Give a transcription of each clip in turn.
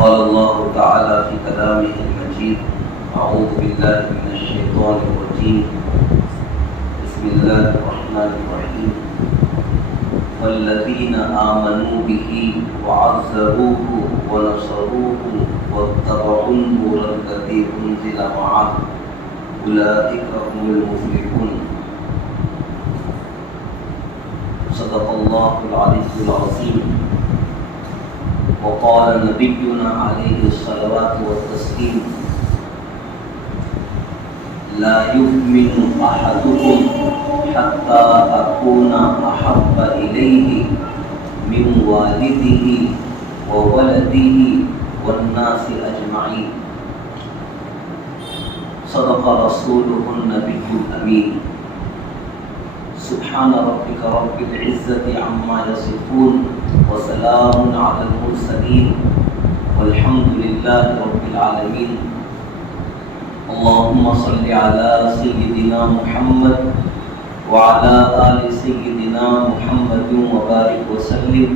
قال الله تعالى في كلامه المجيد: أعوذ بالله من الشيطان الرجيم. بسم الله الرحمن الرحيم. والذين آمنوا به وعزروه ونصروه واتبعوا النور الذي أنزل معه أولئك هم المفلحون. صدق الله العلي العظيم. وقال نبينا عليه الصلاة والتسليم: لا يؤمن أحدكم حتى أكون أحب إليه من والده وولده والناس أجمعين. صدق رسوله النبي الأمين. سبحان ربك رب العزة عما يصفون وسلام على المرسلين والحمد لله رب العالمين. اللهم صل على سيدنا محمد وعلى آل سيدنا محمد وبارك وسلم.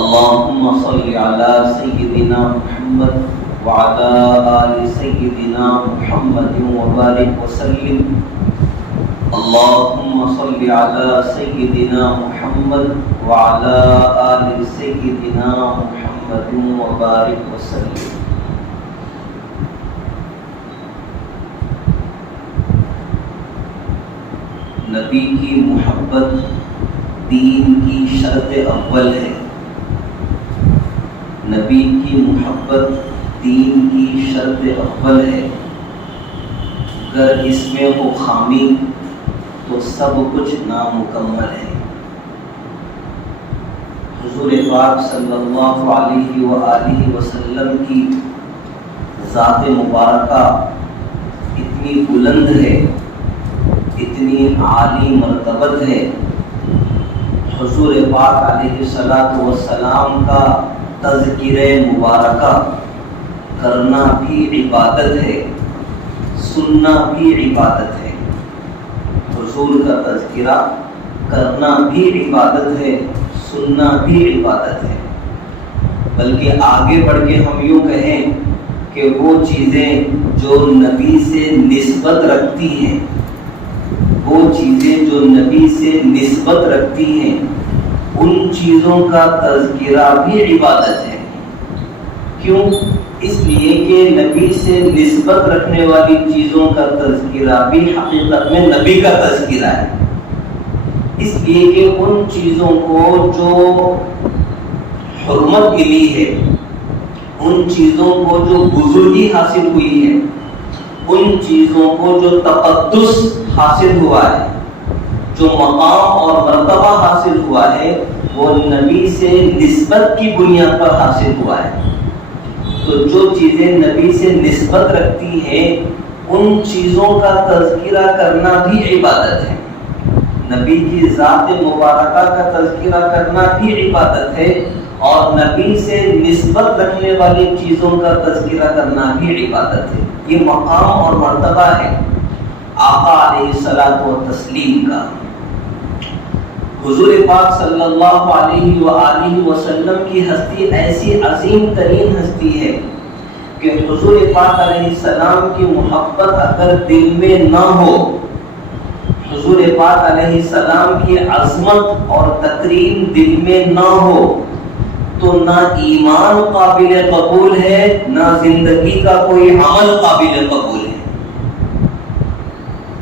اللهم صل على سيدنا محمد وعلى آل سيدنا محمد وبارك وسلم. اللهم صل على سيدنا محمد وعلى آل سيدنا محمد وبارك وسلم. نبی کی محبت دین کی شرط اول ہے. نبی کی محبت دین کی شرط اول ہے. اگر اس میں ہو خامی تو سب کچھ نامکمل ہے. حضور پاک صلی اللہ علیہ وآلہ وسلم کی ذات مبارکہ اتنی بلند ہے، اتنی عالی مرتبت ہے. حضور پاک علیہ السلام کا تذکرہ مبارکہ کرنا بھی عبادت ہے، سننا بھی عبادت ہے. حضور کا تذکرہ کرنا بھی عبادت ہے، سننا بھی عبادت ہے. بلکہ آگے بڑھ کے ہم یوں کہیں کہ وہ چیزیں جو نبی سے نسبت رکھتی ہیں، وہ چیزیں جو نبی سے نسبت رکھتی ہیں، ان چیزوں کا تذکرہ بھی عبادت ہے. کیوں؟ اس لیے کہ نبی سے نسبت رکھنے والی چیزوں کا تذکرہ بھی حقیقت میں نبی کا تذکرہ ہے. اس لیے کہ ان چیزوں کو جو حرمت ملی ہے، ان چیزوں کو جو بزرگی حاصل ہوئی ہے، ان چیزوں کو جو تقدس حاصل ہوا ہے، جو مقام اور مرتبہ حاصل ہوا ہے، وہ نبی سے نسبت کی بنیاد پر حاصل ہوا ہے. تو جو چیزیں نبی سے نسبت رکھتی ہیں، ان چیزوں کا تذکرہ کرنا بھی عبادت ہے. نبی کی ذات مبارکہ کا تذکرہ کرنا بھی عبادت ہے، اور نبی سے نسبت رکھنے والی چیزوں کا تذکرہ کرنا بھی عبادت ہے. یہ مقام اور مرتبہ ہے آقا علیہ الصلوۃ والتسلیم کا. حضور پاک صلی اللہ علیہ وآلہ وسلم کی ہستی ایسی عظیم ترین ہستی ہے کہ حضور پاک علیہ السلام کی محبت اگر دل میں نہ ہو، حضور پاک علیہ السلام کی عظمت اور تکریم دل میں نہ ہو، تو نہ ایمان قابل قبول ہے، نہ زندگی کا کوئی عمل قابل قبول ہے.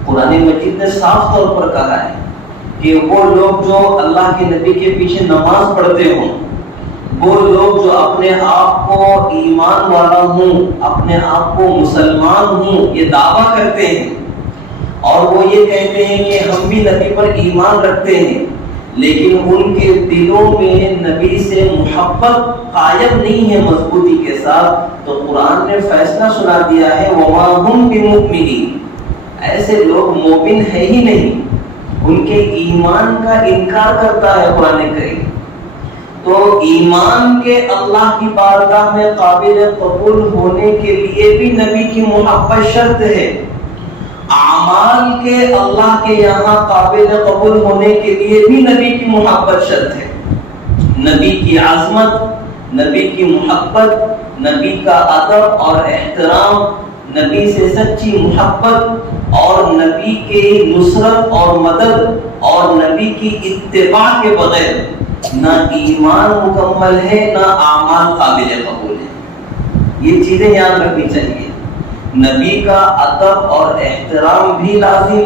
قرآن مجید نے صاف طور پر کہا ہے کہ وہ لوگ جو اللہ کے نبی کے پیچھے نماز پڑھتے ہوں، وہ لوگ جو اپنے آپ کو ایمان والا ہوں، اپنے آپ کو مسلمان ہوں یہ دعویٰ کرتے ہیں، اور وہ یہ کہتے ہیں کہ ہم بھی نبی پر ایمان رکھتے ہیں، لیکن ان کے دلوں میں نبی سے محبت قائم نہیں ہے مضبوطی کے ساتھ، تو قرآن نے فیصلہ سنا دیا ہے وما ہم بمؤمنین، ایسے لوگ مومن ہے ہی نہیں، ان کے ایمان کا انکار کرتا ہے قرآن کریم۔ تو ایمان کے اللہ کی بارگاہ میں قابل قبول ہونے کے لیے بھی نبی کی محبت شرط ہے، اعمال کے اللہ کے یہاں قابل قبول ہونے کے لیے بھی نبی کی محبت شرط ہے۔ نبی کی عظمت، نبی کی محبت، نبی کا ادب اور احترام، نبی سے سچی محبت اور نبی کے نصرت اور مدد اور نبی کی اتباع کے بغیر نہ ایمان مکمل ہے نہ اعمال قابل قبول ہے۔ یہ چیزیں یاد رکھنی چاہیے۔ نبی کا ادب اور احترام بھی لازم،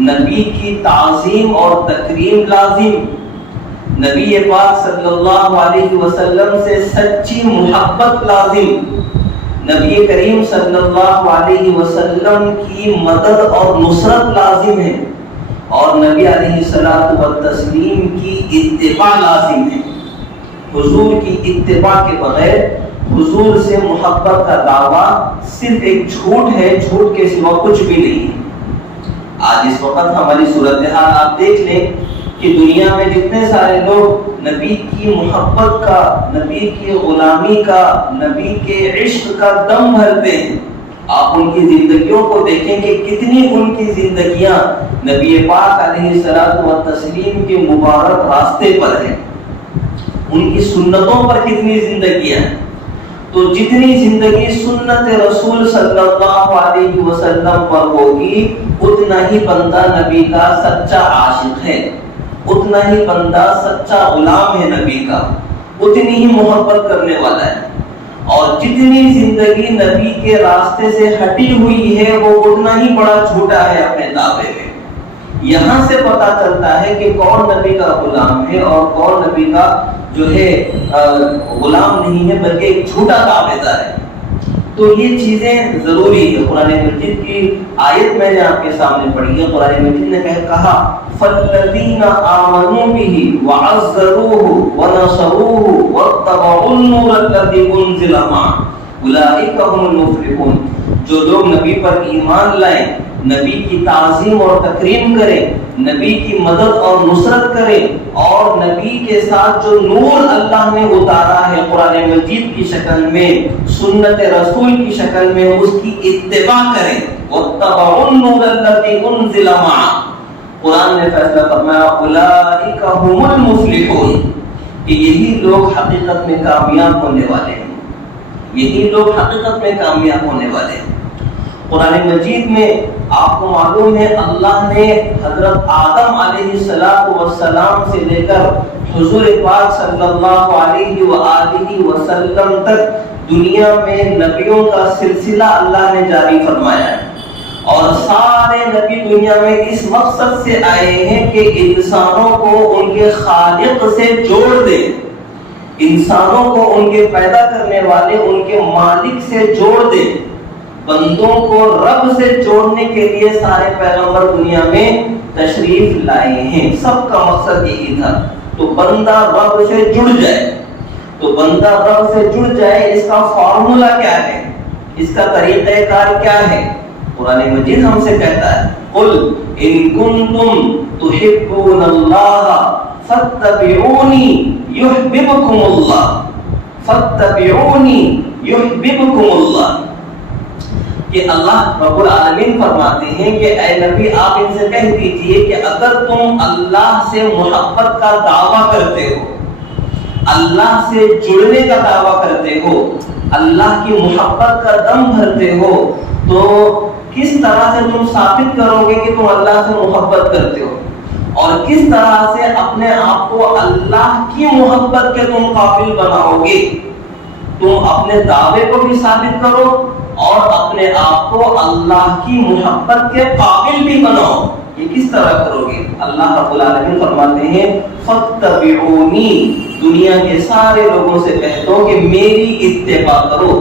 نبی کی تعظیم اور تکریم لازم، نبی پاک صلی اللہ علیہ وسلم سے سچی محبت لازم، نبی کریم صلی اللہ علیہ وسلم کی مدد اور نصرت لازم ہے، اور نبی علیہ الصلوۃ والتسلیم کی اتباع لازم ہے۔ حضور کی اتباع کے بغیر حضور سے محبت کا دعویٰ صرف ایک جھوٹ ہے، جھوٹ کے سوا کچھ بھی نہیں ہے۔ آج اس وقت ہماری صورتحال آپ دیکھ لیں کہ دنیا میں جتنے سارے لوگ نبی کی محبت کا، نبی کی غلامی کا، نبی کے عشق کا دم بھرتے ہیں، آپ ان کی زندگیوں کو دیکھیں کہ کتنی ان کی زندگیاں نبی پاک علیہ الصلوۃ والتسلیم کے مبارک راستے پر ہیں، ان کی سنتوں پر کتنی زندگیاں ہیں۔ تو جتنی زندگی سنت رسول صلی اللہ علیہ وسلم پر ہوگی، اتنا ہی بندہ نبی کا سچا عاشق ہے، اتنا ہی بندہ سچا غلام ہے نبی کا، اتنی ہی محبت کرنے والا ہے۔ اور جتنی زندگی نبی کے راستے سے ہٹی ہوئی ہے، وہ اتنا ہی بڑا جھوٹا ہے اپنے دعوے میں۔ یہاں سے پتہ چلتا ہے کہ کون نبی کا غلام ہے اور کون نبی کا جو ہے غلام نہیں ہے، بلکہ ایک جھوٹا تابعدار ہے۔ تو یہ چیزیں ضروری ہے۔ قرآن مجید کی آیت میں نے آپ کے سامنے پڑھی ہے، قرآن مجید نے کہا فَالَّذِينَ آمَنُوا بِهِ وَعَزَّرُوهُ وَنَصَرُوهُ وَاتَّبَعُوا النُّورَ الَّذِي أُنزِلَ مَعَهُ أُولَٰئِكَ هُمُ الْمُفْلِحُونَ، جو لوگ نبی پر ایمان لائیں، نبی کی تعظیم اور تکریم کریں، نبی کی مدد اور نصرت کریں، اور نبی کے ساتھ جو نور اللہ نے اتارا ہے قرآن مجید کی شکل میں، سنت رسول کی شکل میں، اس کی اتباع کریں۔ وَاتَّبَعُوا النُّورَ الَّذِي أُنزِلَ مَعَهُ، قرآن نے فیصلہ فرمایا اولئک هم المفلحون، کہ یہی لوگ حقیقت میں کامیاب ہونے والے ہیں، یہی لوگ حقیقت میں کامیاب ہونے والے ہیں۔ قرآن مجید میں آپ کو معلوم ہے اللہ نے حضرت آدم علیہ السلام سے لے کر حضور پاک صلی اللہ علیہ وآلہ وسلم تک دنیا میں نبیوں کا سلسلہ اللہ نے جاری فرمایا ہے، اور سارے نبی دنیا میں اس مقصد سے آئے ہیں کہ انسانوں کو ان کے خالق سے جوڑ دیں، انسانوں کو ان کے پیدا کرنے والے ان کے مالک سے جوڑ دیں۔ بندوں کو رب سے جوڑنے کے لیے سارے پیغمبر دنیا میں تشریف لائے ہیں، سب کا مقصد یہی تھا۔ تو بندہ رب سے جڑ جائے، تو بندہ رب سے جڑ جائے، اس کا فارمولا کیا ہے، اس کا طریقہ کار کیا ہے؟ قرآن مجید ہم سے کہتا ہے قل ان کنتم تحبون اللہ فاتبعونی یحببکم اللہ، فاتبعونی یحببکم اللہ، کہ اللہ رب العالمین فرماتے ہیں کہ اے نبی آپ ان سے کہہ دیجئے کہ اگر تم اللہ سے محبت کا دعویٰ کرتے ہو، اللہ سے جڑنے کا دعویٰ کرتے ہو، اللہ کی محبت کا دم بھرتے ہو، تو کس طرح سے تم ثابت کرو گے کہ تم اللہ سے محبت کرتے ہو، اور کس طرح سے اپنے آپ کو اللہ کی محبت کے تم قابل بناؤ گے؟ تم اپنے دعوے کو بھی ثابت کرو اور اپنے آپ کو اللہ کی محبت کے قابل بھی بناؤ۔ یہ کس طرح کرو گے؟ اللہ رب العالمین فرماتے ہیں فاتبعونی، دنیا کے سارے لوگوں سے کہہ دو کہ میری اتباع کرو،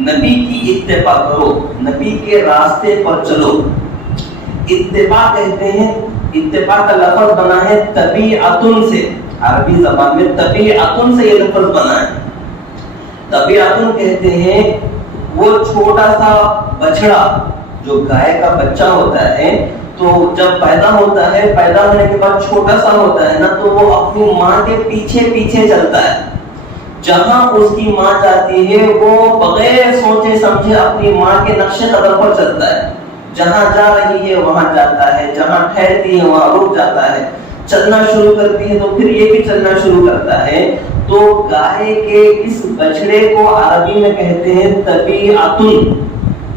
نبی کی اتباع کرو، نبی کے راستے پر چلو۔ اتباع کہتے ہیں اتباع کا لفظ بنا ہے طبیعتن سے، عربی زبان میں طبیعتن سے یہ لفظ بنا ہے۔ طبیعتن کہتے ہیں وہ چھوٹا سا بچڑا جو گائے کا بچہ ہوتا ہے، تو جب پیدا ہوتا ہے، پیدا ہونے کے بعد چھوٹا سا ہوتا ہے نا، تو وہ اپنی ماں کے پیچھے پیچھے چلتا ہے، جہاں اس کی ماں جاتی ہے وہ بغیر سوچے سمجھے اپنی ماں کے نقش قدم پر چلتا ہے، جہاں جا رہی ہے وہاں جاتا ہے، جہاں ٹھہرتی ہے وہاں رک جاتا ہے، چلنا شروع کرتی ہے تو پھر یہ بھی چلنا شروع کرتا ہے۔ تو گائے کے اس بچڑے کو عربی میں کہتے ہیں طبیعتن،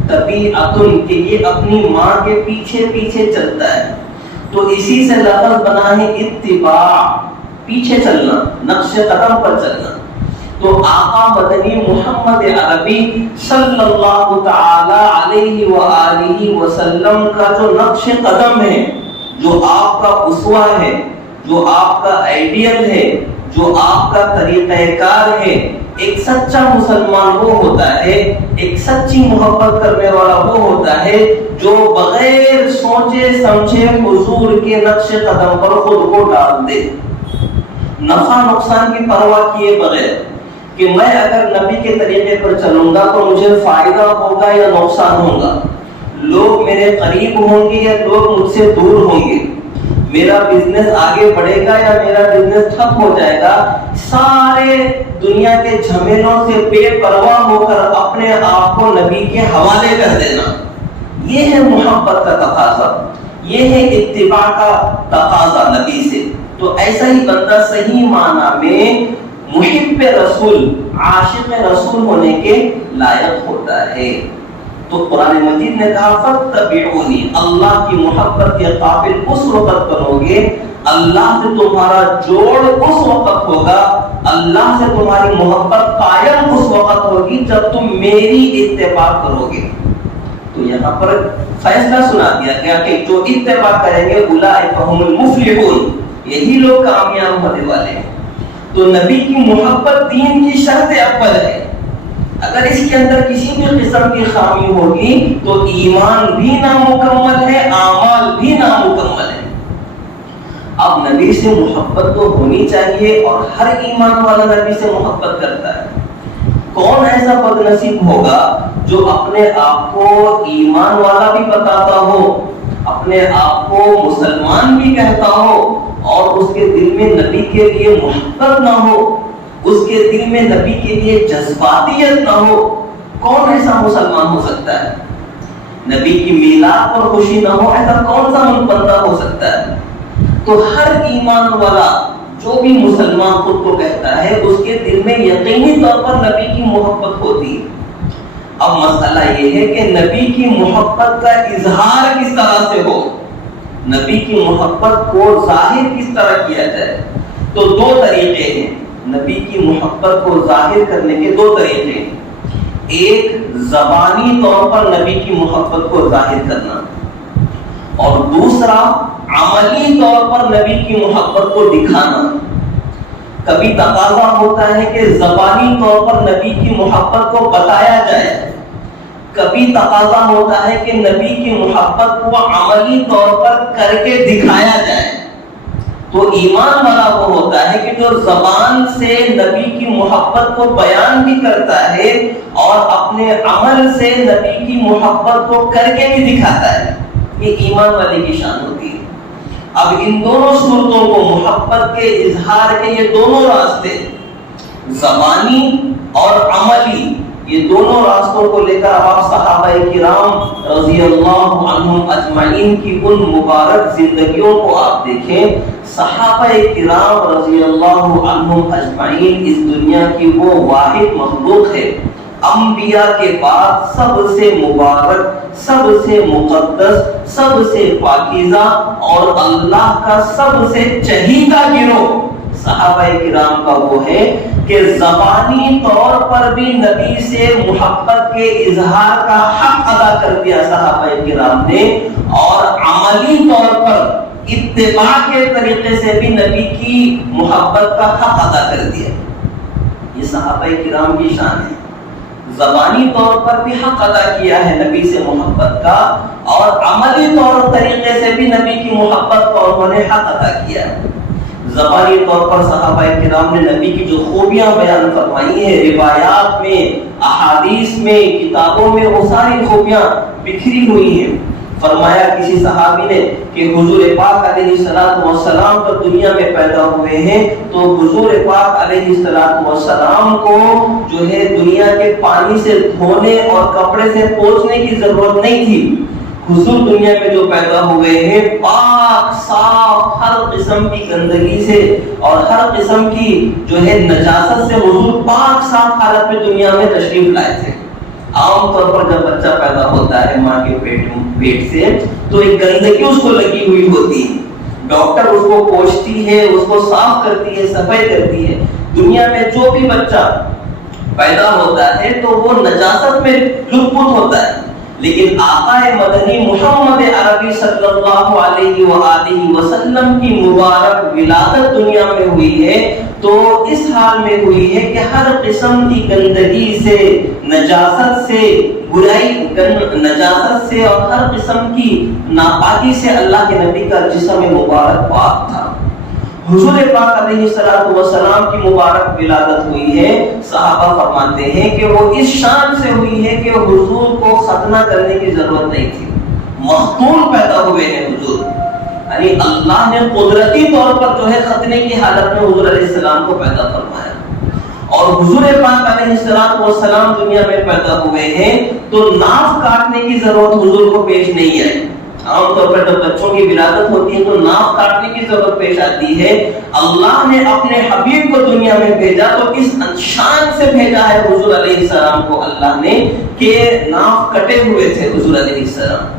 طبیعتن کہ یہ اپنی ماں کے پیچھے پیچھے چلتا ہے، تو اسی سے لفظ بنا ہے اتباع، پیچھے چلنا، نقش قدم پر چلنا۔ تو آقا مدنی محمد عربی صلی اللہ تعالی علیہ وآلہ وسلم کا جو نقش قدم ہے، جو آپ کا اسوہ ہے، جو آپ کا آئیڈیل ہے، جو آپ کا طریقہ کار ہے، ایک سچا مسلمان وہ ہوتا ہے، ایک سچی محبت کرنے والا وہ ہوتا ہے جو بغیر سوچے سمجھے حضور کے نقش قدم پر خود کو ڈال دے، نفع نقصان کی پرواہ کیے بغیر، کہ میں اگر نبی کے طریقے پر چلوں گا تو مجھے فائدہ ہوگا یا نقصان ہوگا، لوگ میرے قریب ہوں گے یا لوگ مجھ سے دور ہوں گے، میرا بزنس آگے بڑھے گا یا میرا بزنس ٹھپ ہو جائے گا، سارے دنیا کے جھمیلوں سے بے پرواہ ہو کر اپنے آپ کو نبی کے حوالے کر دینا، یہ ہے محبت کا تقاضا، یہ ہے اتباع کا تقاضا نبی سے۔ تو ایسا ہی بندہ صحیح معنی میں محب رسول، عاشق رسول ہونے کے لائق ہوتا ہے۔ تو قرآن مجید نے کہا فَاتَّبِعُونِی، اللہ کی محبت کے قابل اس وقت بنو گے، اللہ سے تمہارا جوڑ اس وقت ہوگا، اللہ سے تمہاری محبت قائم اس وقت ہوگی جب تم میری اتباع کرو گے۔ تو یہاں پر فیصلہ سنا دیا گیا کہ جو اتباع کریں گے اولئک ھم المفلحون، یہی لوگ کامیاب ہونے والے ہیں۔ تو نبی کی محبت دین کی شرط اول ہے، اگر اس کے اندر کسی بھی قسم کی خامی ہوگی تو ایمان بھی نامکمل ہے، اعمال بھی نامکمل ہے۔ اب نبی سے محبت تو ہونی چاہیے اور ہر ایمان والا نبی سے محبت کرتا ہے۔ کون ایسا بد نصیب ہوگا جو اپنے آپ کو ایمان والا بھی بتاتا ہو، اپنے آپ کو مسلمان بھی کہتا ہو اور اس کے دل میں نبی کے لیے محبت نہ ہو، اس کے دل میں نبی کے لیے جذباتیت نہ ہو؟ کون ایسا مسلمان ہو سکتا ہے؟ نبی کی میلاد پر خوشی نہ ہو، ایسا کون سا بندہ ہو سکتا ہے؟ تو ہر ایمان والا جو بھی مسلمان خود کو کہتا ہے اس کے دل میں یقینی طور پر نبی کی محبت ہوتی ہے۔ اب مسئلہ یہ ہے کہ نبی کی محبت کا اظہار کس طرح سے ہو، نبی کی محبت کو ظاہر کس طرح کیا جائے؟ تو دو طریقے ہیں نبی کی محبت کو ظاہر کرنے کے، دو طریقے ہیں۔ ایک زبانی طور پر نبی کی محبت کو ظاہر کرنا، اور دوسرا عملی طور پر نبی کی محبت کو دکھانا۔ کبھی تقاضا ہوتا ہے کہ زبانی طور پر نبی کی محبت کو بتایا جائے، کبھی تقاضا ہوتا ہے کہ نبی کی محبت کو عملی طور پر کر کے دکھایا جائے۔ تو ایمان والا وہ ہوتا ہے کہ جو زبان سے نبی کی محبت کو بیان بھی کرتا ہے اور اپنے عمل سے نبی کی محبت کو کر کے بھی دکھاتا ہے، یہ ایمان والے کی شان ہوتی ہے۔ اب ان دونوں صورتوں کو، محبت کے اظہار کے یہ دونوں راستے، زبانی اور عملی، یہ دونوں راستوں کو لے کر آپ صحابہ کرام رضی اللہ عنہم اجمعین کی ان مبارک زندگیوں کو آپ دیکھیں۔ صحابہ کرام رضی اللہ عنہم اجمعین اس دنیا کی وہ واحد مخلوق ہے، انبیاء کے بعد سب سے مبارک، سب سے مقدس، سب سے پاکیزہ اور اللہ کا سب سے چہیتا گروہ صحابہ کرام کا وہ ہے کہ زبانی طور پر بھی نبی سے محبت کے اظہار کا حق ادا کر دیا صحابہ کرام نے، اور عملی طور پر اتباع کے طریقے سے بھی نبی کی محبت کا حق ادا کر دیا۔ یہ صحابہ کرام کی شان ہے۔ زبانی طور پر بھی حق ادا کیا ہے نبی سے محبت کا، اور عملی طور طریقے سے بھی نبی کی محبت کا انہوں نے حق ادا کیا ہے۔ زبانی طور پر صحابہ کرام نے نبی کی جو خوبیاں بیان فرمائی ہیں، روایات میں، احادیث میں، کتابوں میں، وہ ساری خوبیاں بکھری ہوئی ہیں۔ فرمایا کسی صحابی نے کہ حضور پاک علیہ الصلوۃ والسلام تو دنیا میں پیدا ہوئے ہیں تو حضور پاک علیہ الصلوۃ والسلام کو جو ہے دنیا کے پانی سے دھونے اور کپڑے سے پوچھنے کی ضرورت نہیں تھی۔ حضور دنیا میں جو پیدا ہوئے ہیں پاک صاف ہر قسم کی گندگی سے اور ہر قسم کی جو ہے نجاست سے حضور پاک صاف حالت میں دنیا میں تشریف لائے تھے۔ عام طور پر جب بچہ پیدا ہوتا ہے ماں کے پیٹ سے تو ایک گندگی اس کو لگی ہوئی ہوتی ہے، ڈاکٹر اس کو پوچھتی ہے، اس کو صاف کرتی ہے، صفائی کرتی ہے۔ دنیا میں جو بھی بچہ پیدا ہوتا ہے تو وہ نجاست میں لطف ہوتا ہے، لیکن آقا مدنی محمد عربی صلی اللہ علیہ وآلہ وسلم کی مبارک ولادت دنیا میں ہوئی ہے تو اس حال میں ہوئی ہے کہ ہر قسم کی گندگی سے، نجاست سے، برائی نجاست سے اور ہر قسم کی ناپاکی سے اللہ کے نبی کا جسم مبارک پاک تھا۔ حضور پاک علیہ الصلوۃ والسلام کی مبارک ولادت ہوئی ہے، صحابہ فرماتے ہیں کہ وہ اس شان سے ہوئی ہے کہ حضور کو ختنہ کرنے کی ضرورت نہیں تھی، مختون پیدا ہوئے ہیں حضور، یعنی اللہ نے قدرتی طور پر جو ہے ختنے کی حالت میں حضور علیہ السلام کو پیدا فرمایا۔ اور حضور پاک علیہ الصلوۃ والسلام دنیا میں پیدا ہوئے ہیں تو ناف کاٹنے کی ضرورت حضور کو پیش نہیں آئی۔ عام طور پر جب بچوں کی ولادت ہوتی ہے تو ناف کاٹنے کی ضرورت پیش آتی ہے۔ اللہ نے اپنے حبیب کو دنیا میں بھیجا تو اس شان سے بھیجا ہے حضور علیہ السلام کو اللہ نے کہ ناف کٹے ہوئے تھے حضور علیہ السلام۔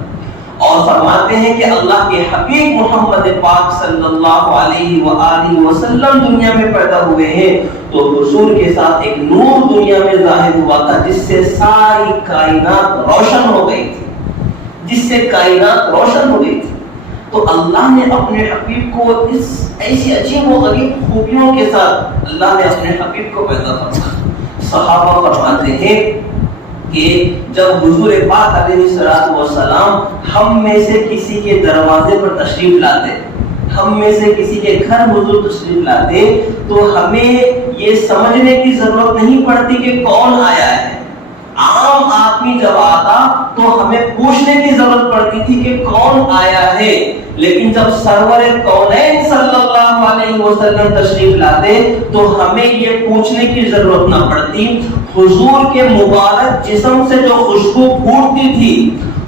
اور فرماتے ہیں کہ اللہ کے حبیب محمد پاک صلی اللہ علیہ وآلہ وسلم دنیا میں پیدا ہوئے ہیں تو حضور کے ساتھ ایک نور دنیا میں ظاہر ہوا تھا جس سے ساری کائنات روشن ہو گئی تھی، جس سے کائنات روشن ہو گئی تھی۔ تو اللہ نے اپنے حبیب کو اس ایسی عجیب و غریب خوبیوں کے ساتھ اللہ نے اپنے حبیب کو پیدا فرمایا۔ صحابہ فرماتے ہیں کہ جب حضور پاک علیہ الصلوۃ والسلام ہم میں سے کسی کے دروازے پر تشریف لاتے، ہم میں سے کسی کے گھر حضور تشریف لاتے تو ہمیں یہ سمجھنے کی ضرورت نہیں پڑتی کہ کون آیا ہے۔ عام آدمی جب آتا تو ہمیں پوچھنے کی ضرورت پڑتی تھی کہ کون آیا ہے، لیکن جب سرور کونین صلی اللہ علیہ وسلم تشریف لاتے تو ہمیں یہ پوچھنے کی ضرورت نہ پڑتی۔ حضور کے مبارک جسم سے جو خوشبو پھوٹتی تھی،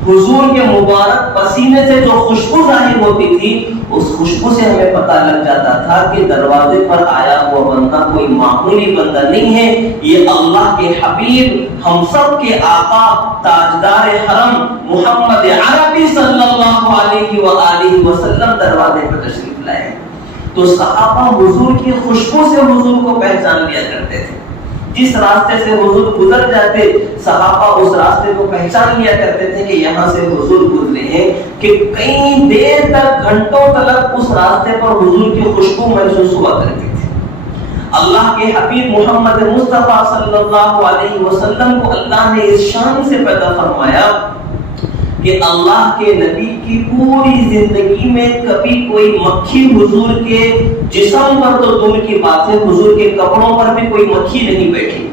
حضور کے مبارک پسینے سے جو خوشبو ظاہر ہوتی تھی، اس خوشبو سے ہمیں پتہ لگ جاتا تھا کہ دروازے پر آیا ہوا بندہ کوئی معمولی بندہ نہیں ہے، یہ اللہ کے حبیب، ہم سب کے آقا، تاجدار حرم محمد عربی صلی اللہ علیہ وآلہ وسلم دروازے پر تشریف لائے۔ تو صحابہ حضور کی خوشبو سے حضور کو پہچان لیا کرتے تھے، جس راستے سے حضور گزر جاتے صحابہ اس راستے کو پہچان لیا کرتے تھے کہ یہاں سے حضور گزرے ہیں، کہ کئی دیر تک، گھنٹوں تک اس راستے پر حضور کی خوشبو محسوس ہوا کرتی تھی۔ اللہ کے حبیب محمد مصطفیٰ صلی اللہ علیہ وسلم کو اللہ نے اس شان سے پیدا فرمایا کہ اللہ کے نبی کی پوری زندگی میں کبھی کوئی مکھی حضور کے جسم پر تو دور کی بات ہے، حضور کے کپڑوں پر بھی کوئی مکھی نہیں بیٹھی،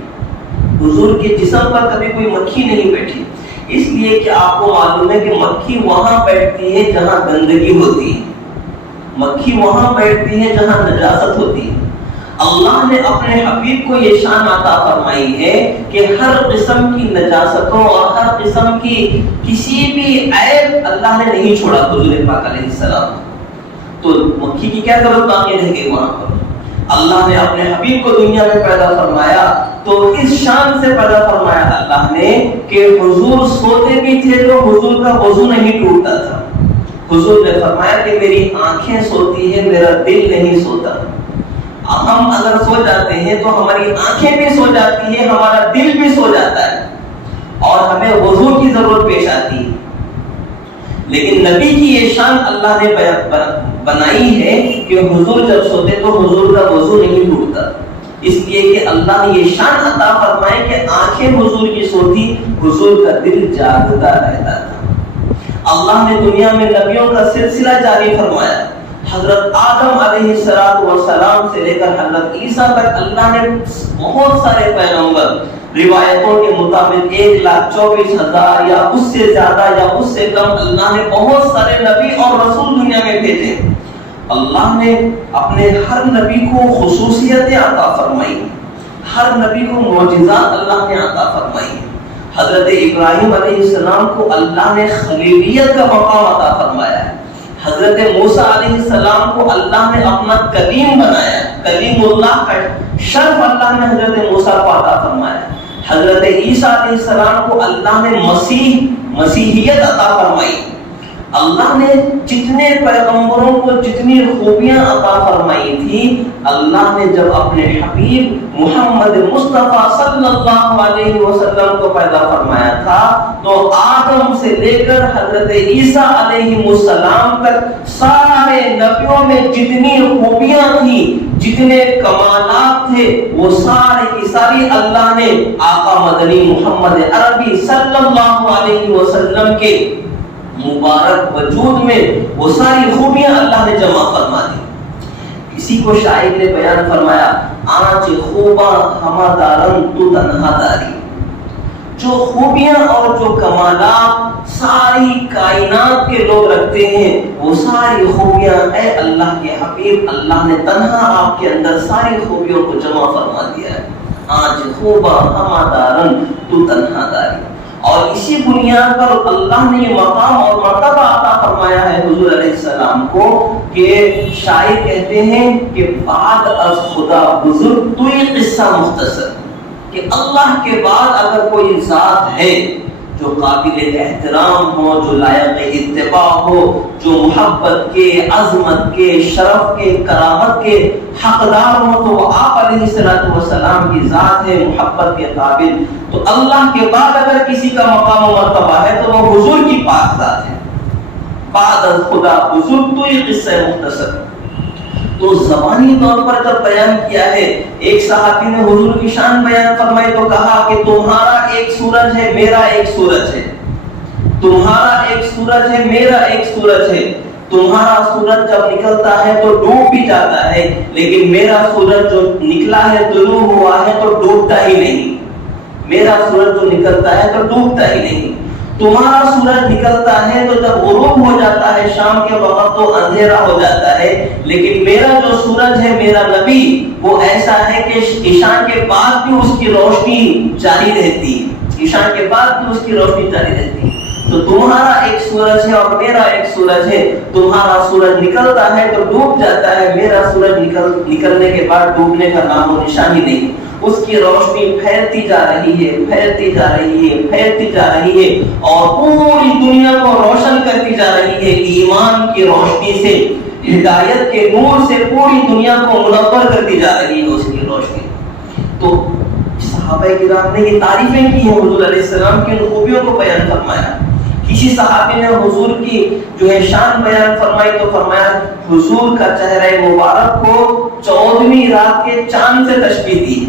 حضور کے جسم پر کبھی کوئی مکھی نہیں بیٹھی، اس لیے کہ آپ کو معلوم ہے کہ مکھی وہاں بیٹھتی ہے جہاں گندگی ہوتی ہے، مکھی وہاں بیٹھتی ہے جہاں نجاست ہوتی ہے۔ اللہ نے اپنے حبیب کو یہ شان عطا فرمائی ہے کہ ہر قسم کی نجاستوں اور ہر قسم کی کسی بھی عیب اللہ نے نہیں چھوڑا حضور پاک علیہ السلام۔ تو مکھی کی کیا ضرورت باقی رہ گئی وہاں پر؟ اللہ نے اپنے حبیب کو دنیا میں پیدا فرمایا تو اس شان سے پیدا فرمایا اللہ نے کہ حضور سوتے بھی تھے تو حضور کا وضو نہیں ٹوٹتا تھا۔ حضور نے فرمایا کہ میری آنکھیں سوتی ہیں، میرا دل نہیں سوتا۔ ہم اگر سو جاتے ہیں تو ہماری آنکھیں بھی سو جاتی ہیں، ہمارا دل بھی سو جاتا ہے اور ہمیں وضو کی ضرورت پیش آتی ہے، لیکن نبی کی یہ شان اللہ نے بنائی ہے کہ حضور جب سوتے تو حضور کا وضو نہیں ٹوٹتا۔ اس لیے کہ اللہ نے یہ شان عطا فرمائی کہ آنکھیں حضور کی سوتی، حضور کا دل جاگتا رہتا تھا۔ اللہ نے دنیا میں نبیوں کا سلسلہ جاری فرمایا، حضرت آدم علیہ السلام سے لے کر حضرت عیسیٰ تک اللہ نے بہت سارے پیغمبر، روایتوں کے مطابق 1,24,000 یا اس سے زیادہ یا اس سے کم، اللہ نے بہت سارے نبی اور رسول دنیا میں بھیجے۔ اللہ نے اپنے ہر نبی کو خصوصیتیں عطا فرمائی، ہر نبی کو معجزات اللہ نے عطا فرمائی۔ حضرت ابراہیم علیہ السلام کو اللہ نے خلیلیت کا مقام عطا فرمایا ہے، حضرت موسیٰ علیہ السلام کو اللہ نے اپنا کلیم بنایا، کلیم اللہ کا شرف اللہ نے حضرت موسیٰ کو عطا فرمایا۔ حضرت عیسیٰ علیہ السلام کو اللہ نے مسیحیت عطا فرمائی۔ اللہ نے جتنے پیغمبروں کو جتنی خوبیاں عطا فرمائی تھی، اللہ نے جب اپنے حبیب محمد مصطفیٰ صلی اللہ علیہ وسلم کو پیدا فرمایا تھا تو آدم سے لے کر حضرت عیسیٰ علیہ السلام تک سارے نبیوں میں جتنی خوبیاں تھیں، جتنے کمالات تھے، وہ سارے کی ساری اللہ نے آقا مدنی محمد عربی صلی اللہ علیہ وسلم کے مبارک وجود میں وہ ساری خوبیاں اللہ نے جمع فرما دی۔ اسی کو شاعر نے بیان فرمایا، آنچ خوباں ہما دارن تو تنہا داری۔ جو خوبیاں اور جو کمالات ساری کائنات کے لوگ رکھتے ہیں، وہ ساری خوبیاں اے اللہ کے حبیب، اللہ نے تنہا آپ کے اندر ساری خوبیوں کو جمع فرما دیا ہے۔ آنچ خوباں ہما دارن تو تنہا داری۔ اور اسی بنیاد پر اللہ نے یہ مقام اور مرتبہ عطا فرمایا ہے حضور علیہ السلام کو کہ شاعر کہتے ہیں کہ بعد از خدا بزرگ تو یہ قصہ مختصر، کہ اللہ کے بعد اگر کوئی ذات ہے جو قابل احترام ہو، جو لائق اتباع ہو، جو محبت کے، عظمت کے، شرف کے، کرامت کے حقدار ہو، تو وہ آپ علیہ السلام کی ذات ہے، محبت کے قابل۔ تو اللہ کے بعد اگر کسی کا مقام و مرتبہ ہے تو وہ حضور کی پاک ذات ہے۔ بعد از خدا بزرگ تو یہ قصہ مختصر۔ تو زبانی طور پر جب بیان کیا ہے، ایک صحابی نے حضور کی شان بیان فرمائی تو کہا کہ تمہارا ایک سورج ہے، میرا ایک سورج ہے، تمہارا ایک سورج ہے، میرا ایک سورج ہے۔ تمہارا سورج جب نکلتا ہے تو ڈوب بھی جاتا ہے، لیکن میرا سورج جو نکلا ہے، طلوع ہوا ہے تو ڈوبتا ہی نہیں۔ میرا سورج جو نکلتا ہے تو ڈوبتا ہی نہیں۔ تمہارا سورج نکلتا ہے تو جب غروب ہو جاتا ہے شام کے وقت تو اندھیرا ہو جاتا ہے، لیکن میرا جو سورج ہے، میرا نبی، وہ ایسا ہے کہ عشاء کے بعد بھی اس کی روشنی جاری رہتی ہے، عشاء کے بعد بھی اس کی روشنی جاری رہتی ہے۔ تو تمہارا ایک سورج ہے اور میرا ایک سورج ہے، تمہارا سورج نکلتا ہے تو ڈوب جاتا ہے، میرا سورج نکلنے کے بعد ڈوبنے کا نام و نشان ہی نہیں۔ اس کی روشنی پھیلتی جا رہی ہے، پھیلتی جا رہی ہے، پھیلتی جا رہی ہے اور پوری دنیا کو روشن کرتی جا رہی ہے۔ ایمان کی روشنی سے، ہدایت کے نور سے پوری دنیا کو منور کرتی جا رہی ہے اس کی روشنی۔ تو صحابہ کرام نے یہ تعریفیں کی ہیں حضور علیہ السلام کی، ان خوبیوں کو بیان فرمایا۔ کسی صحابی نے حضور کی جو ہے شان بیان فرمائی تو فرمایا حضور کا چہرہ مبارک کو 14ویں رات کے چاند سے تشبیہ دی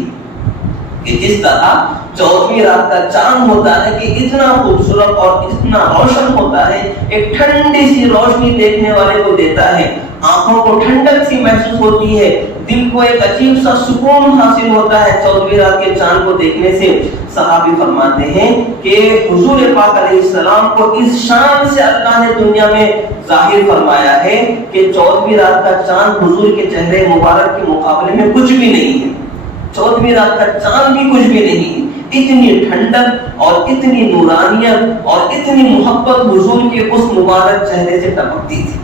کہ جس طرح 14ویں رات کا چاند ہوتا ہے کہ اتنا خوبصورت اور اتنا روشن ہوتا ہے، ایک ٹھنڈی سی روشنی دیکھنے والے کو دیتا ہے، آنکھوں کو ٹھنڈک سی محسوس ہوتی ہے، دل کو ایک عجیب سا سکون حاصل ہوتا ہے 14ویں رات کے چاند کو دیکھنے سے۔ صحابی فرماتے ہیں کہ حضور پاک علیہ السلام کو اس شان سے اللہ نے دنیا میں ظاہر فرمایا ہے کہ 14ویں رات کا چاند حضور کے چہرے مبارک کے مقابلے میں کچھ بھی نہیں ہے، 14ویں رات کا چاند بھی کچھ بھی نہیں ہے۔ اتنی ٹھنڈک اور اتنی نورانیت اور اتنی محبت حضور کے اس مبارک چہرے سے ٹپکتی تھی۔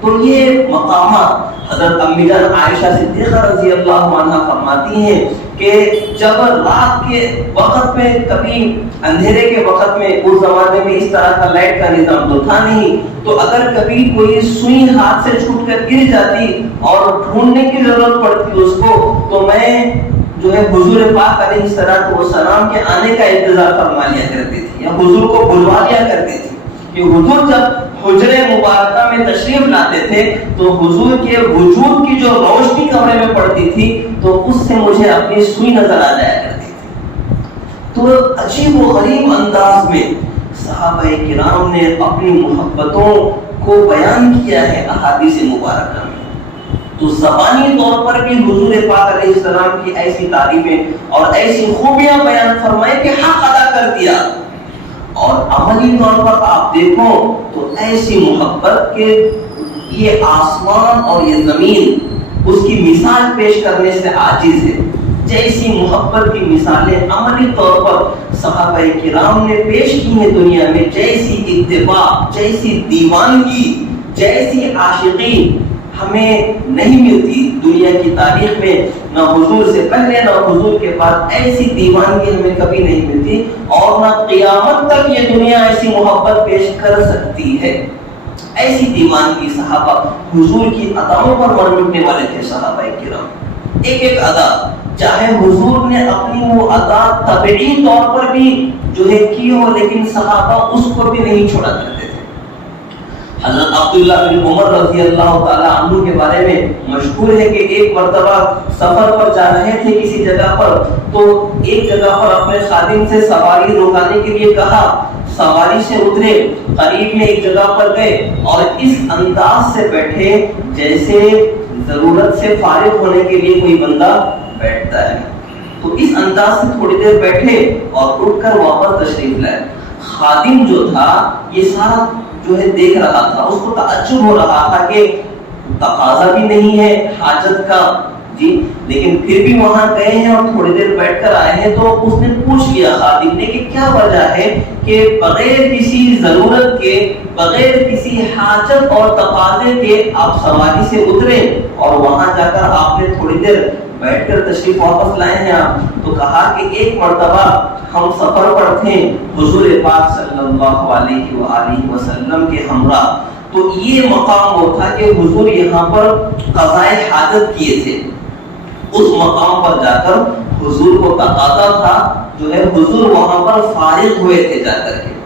تو یہ مقامات حضرت امی جان عائشہ صدیقہ رضی اللہ عنہ فرماتی ہیں کہ جب رات کے وقت میں، کبھی اندھیرے کے وقت میں، اس زمانے میں اس طرح کا لائٹ کا نظام تو تھا نہیں، تو اگر کبھی کوئی سوئی ہاتھ سے چھوٹ کر گر جاتی اور ڈھونڈنے کی ضرورت پڑتی اس کو، تو میں جو ہے حضور پاک علیہ السلام کے آنے کا انتظار فرما لیا کرتی تھی یا حضور کو بلوا لیا کرتی تھی کہ حضور جب حجرے مبارکہ میں تشریف لاتے تھے تو حضور کے وجود کی جو روشنی کمرے میں پڑتی تھی تو اس سے مجھے اپنی سوئی نظر آ جایا کرتی تھی۔ تو عجیب و غریب انداز میں صحابہ کرام نے اپنی محبتوں کو بیان کیا ہے احادیث مبارکہ میں۔ تو زبانی طور پر بھی حضور پاک علیہ السلام کی ایسی تعریفیں اور ایسی خوبیاں بیان فرمائے کہ حق ادا کر دیا، اور عملی طور پر آپ دیکھو تو ایسی محبت کہ یہ آسمان اور یہ زمین اس کی مثال پیش کرنے سے عاجز ہے۔ جیسی محبت کی مثالیں عملی طور پر صحابہ کرام نے پیش کی ہیں دنیا میں، جیسی اتباع، جیسی دیوانگی، جیسی عاشقی ہمیں نہیں ملتی دنیا کی تاریخ میں، نہ حضور سے پہلے نہ حضور کے بعد ایسی دیوانگی ہمیں کبھی نہیں ملتی، اور نہ قیامت تک یہ دنیا ایسی محبت پیش کر سکتی ہے۔ ایسی دیوانگی صحابہ حضور کی اداؤں پر مر مٹنے والے تھے صحابہ کرام، ایک ایک ادا، چاہے حضور نے اپنی وہ ادا طبعی طور پر بھی جو ہے کی ہو، لیکن صحابہ اس کو بھی نہیں چھوڑا کرتے تھے۔ حضرت عبداللہ بن عمر رضی اللہ تعالی عنہ کے بارے میں مشہور ہے کہ ایک مرتبہ سفر پر جا رہے تھے کسی جگہ پر، تو ایک جگہ پر اپنے خادم سے سواری روکانے کے لیے کہا، سواری سے اترے، قریب میں ایک جگہ پر گئے اور اس انداز سے بیٹھے جیسے ضرورت سے فارغ ہونے کے لیے کوئی بندہ بیٹھتا ہے، تو اس انداز سے تھوڑی دیر بیٹھے اور اٹھ کر واپس تشریف لائے۔ خادم جو تھا یہ سارا جو ہے دیکھ رہا تھا، اس کو تعجب ہو رہا تھا کہ تقاضا بھی نہیں ہے حاجت کا جی، لیکن پھر بھی وہاں گئے ہیں اور تھوڑی دیر بیٹھ کر آئے ہیں، تو اس نے پوچھ لیا خادم نے کہ کیا وجہ ہے کہ بغیر کسی ضرورت کے، بغیر کسی حاجت اور تقاضے کے آپ سواری سے اترے اور وہاں جا کر آپ نے تھوڑی دیر بیٹھ کر تشریف واپس لائے ہیں آپ؟ تو کہا کہ ایک مرتبہ ہم سفر پر تھے حضور پاک صلی اللہ علیہ وآلہ وسلم کے ہمراہ، تو یہ مقام وہ تھا کہ حضور یہاں پر قضائے حاجت کیے تھے، اس مقام پر جا کر حضور کو تقاضا تھا جو ہے، حضور وہاں پر فارغ ہوئے تھے جا کر کے۔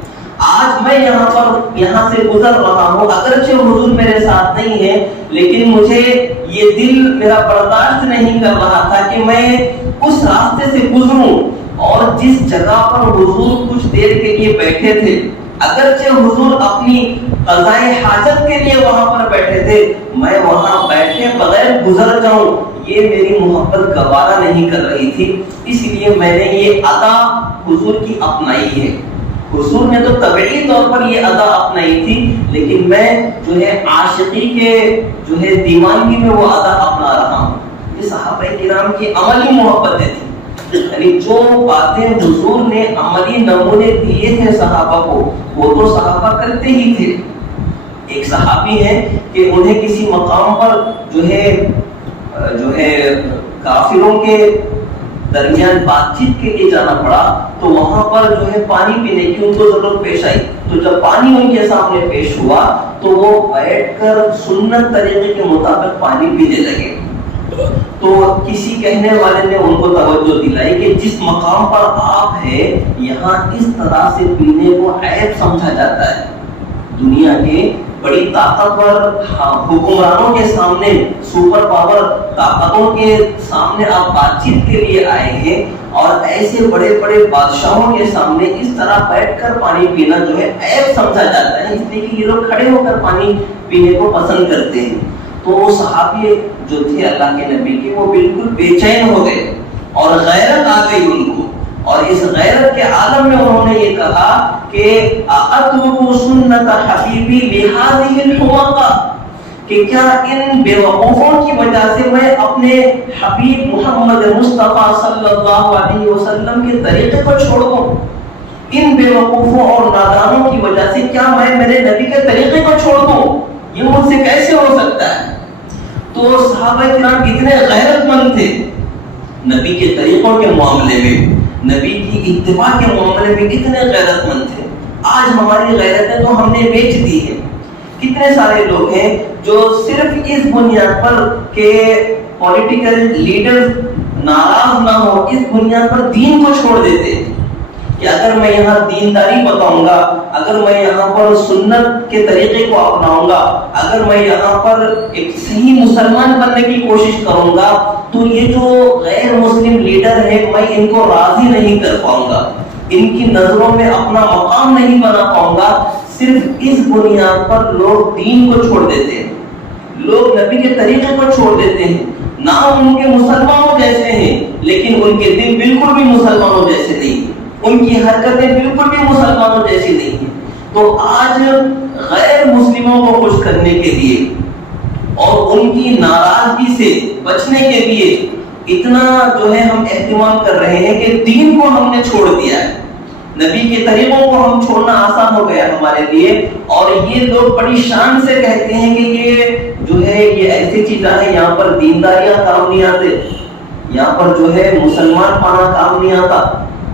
آج میں یہاں سے گزر رہا ہوں، اگرچہ حضور میرے ساتھ نہیں ہے، لیکن مجھے یہ دل میرا برداشت نہیں کر رہا تھا کہ میں اس راستے سے گزروں، اور جس جگہ پر حضور کچھ دیر کے لیے بیٹھے تھے، اگرچہ حضور اپنی قضائے حاجت کے لیے وہاں پر بیٹھے تھے، میں وہاں بیٹھے بغیر گزر جاؤں یہ میری محبت گوارا نہیں کر رہی تھی، اس لیے میں نے یہ ادا حضور کی اپنائی ہے۔ حضور نے تو طبعی طور پر یہ ادا اپنائی تھی، لیکن میں جو ہے عاشقی کے جو ہے دیوانگی میں وہ ادا اپنا رہا ہوں۔ یہ صحابہ کرام کی عملی محبتیں تھیں، یعنی جو باتیں حضور نے عملی نمونے دیے تھے صحابہ کو، وہ تو صحابہ کرتے ہی تھے۔ ایک صحابی ہے کہ انہیں کسی مقام پر جو ہے کافروں کے درمیان بات چیت کے لیے جانا پڑا، تو وہاں پر جو ہے پانی پینے کی ان کو ضرورت پیش آئی، تو جب پانی ان کے سامنے پیش ہوا تو وہ بیٹھ کر سنت طریقے کے مطابق پانی پینے لگے۔ تو کسی کہنے والے نے ان کو توجہ دلائی کہ جس مقام پر آپ ہیں یہاں اس طرح سے پینے کو عیب سمجھا جاتا ہے، دنیا کے بڑی طاقتور حکمرانوں کے سامنے، سپر پاور طاقتوں کے سامنے آپ بات چیت کے لیے آئے ہیں، اور ایسے بڑے بڑے بادشاہوں کے سامنے اس طرح بیٹھ کر پانی پینا جو ہے عیب سمجھا جاتا ہے، اس لیے کہ یہ لوگ کھڑے ہو کر پانی پینے کو پسند کرتے ہیں۔ تو وہ صحابی جو تھے اللہ کے نبی کے، وہ بالکل بے چین ہو گئے اور غیرت آ گئی ان کو، اور اس غیرت کے عالم میں انہوں نے یہ کہا کہ اَأَتْرُكُ سُنَّةَ حَبِيبِي بِهَذِهِ الْحُمَقَةِ، کہ کیا ان بے وقوفوں کی وجہ سے میں اپنے حبیب محمد مصطفیٰ صلی اللہ علیہ وسلم کے طریقے کو چھوڑ دوں؟ ان بے وقوفوں اور نادانوں کی وجہ سے کیا میں میرے نبی کے طریقے کو چھوڑ دوں؟ یہ مجھ سے کیسے ہو سکتا ہے؟ تو صحابہ کرام اتنے غیرت مند تھے نبی کے طریقوں کے معاملے میں، نبی کی اتباع کے معاملے میں اتنے غیرت مند تھے۔ آج ہماری غیرتیں تو ہم نے بیچ دی ہیں۔ کتنے سارے لوگ ہیں جو صرف اس بنیاد پر کہ پولیٹیکل لیڈر ناراض نہ ہو، اس بنیاد پر دین کو چھوڑ دیتے ہیں۔ کہ اگر میں یہاں دینداری بتاؤں گا، اگر میں یہاں پر سنت کے طریقے کو اپناؤں گا، اگر میں یہاں پر ایک صحیح مسلمان بننے کی کوشش کروں گا، تو یہ جو غیر مسلم لیڈر ہے میں ان کو راضی نہیں کر پاؤں گا، ان کی نظروں میں اپنا مقام نہیں بنا پاؤں گا۔ صرف اس بنیاد پر لوگ دین کو چھوڑ دیتے ہیں، لوگ نبی کے طریقے کو چھوڑ دیتے ہیں، نام ان کے مسلمانوں جیسے ہیں لیکن ان کے دل بالکل بھی مسلمانوں جیسے نہیں ہیں، ان کی حرکتیں بالکل بھی مسلمانوں جیسی نہیں ہیں۔ تو آج غیر مسلموں کو خوش کرنے کے لیے اور ان کی ناراضگی سے بچنے کے لیے اتنا جو ہے ہم اہتمام کر رہے ہیں کہ دین کو ہم نے چھوڑ دیا ہے، نبی کے طریقوں کو ہم چھوڑنا آسان ہو گیا ہمارے لیے۔ اور یہ لوگ بڑی شان سے کہتے ہیں کہ یہ جو ہے یہ ایسی چیزیں ہیں، یہاں پر دینداریاں کام نہیں آتے، یہاں پر جو ہے مسلمان پانا کام نہیں آتا،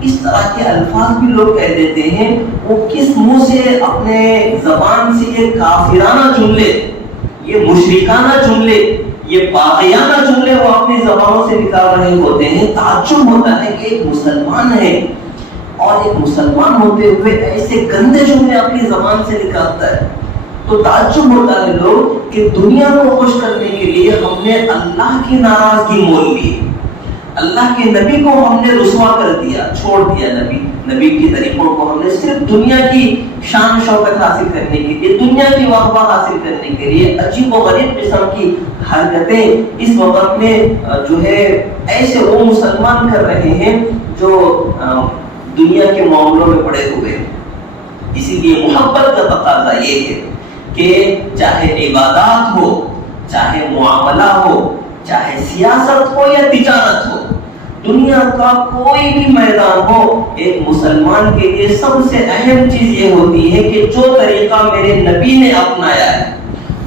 اس طرح کے الفاظ بھی لوگ کہہ دیتے ہیں۔ وہ کس منہ سے اپنے زبان سے یہ کافرانہ جملے، یہ مشرکانہ جملے، یہ باغیانہ جملے وہ اپنی زبانوں سے نکال رہے ہوتے ہیں۔ تعجب ہوتا ہے کہ ایک مسلمان ہے اور ایک مسلمان ہوتے ہوئے ایسے گندے جملے اپنی زبان سے نکالتا ہے۔ تو تعجب ہوتا ہے لوگ کہ دنیا کو خوش کرنے کے لیے ہم نے اللہ کی ناراضگی مول لی، اللہ کے نبی کو ہم نے رسوا کر دیا، چھوڑ دیا نبی کے طریقوں کو ہم نے صرف دنیا کی شان شوکت حاصل کرنے کے لیے، دنیا کی واہ واہ حاصل کرنے کے لیے عجیب و غریب قسم کی حرکتیں اس وقت میں جو ہے ایسے وہ مسلمان کر رہے ہیں جو دنیا کے معاملوں میں پڑے ہوئے ہیں۔ اسی لیے محبت کا تقاضا یہ ہے کہ چاہے عبادات ہو، چاہے معاملہ ہو، چاہے سیاست ہو یا تجارت ہو، دنیا کا کوئی بھی میدان ہو، ایک مسلمان کے لیے سب سے اہم چیز یہ ہوتی ہے کہ جو طریقہ میرے نبی نے اپنایا ہے،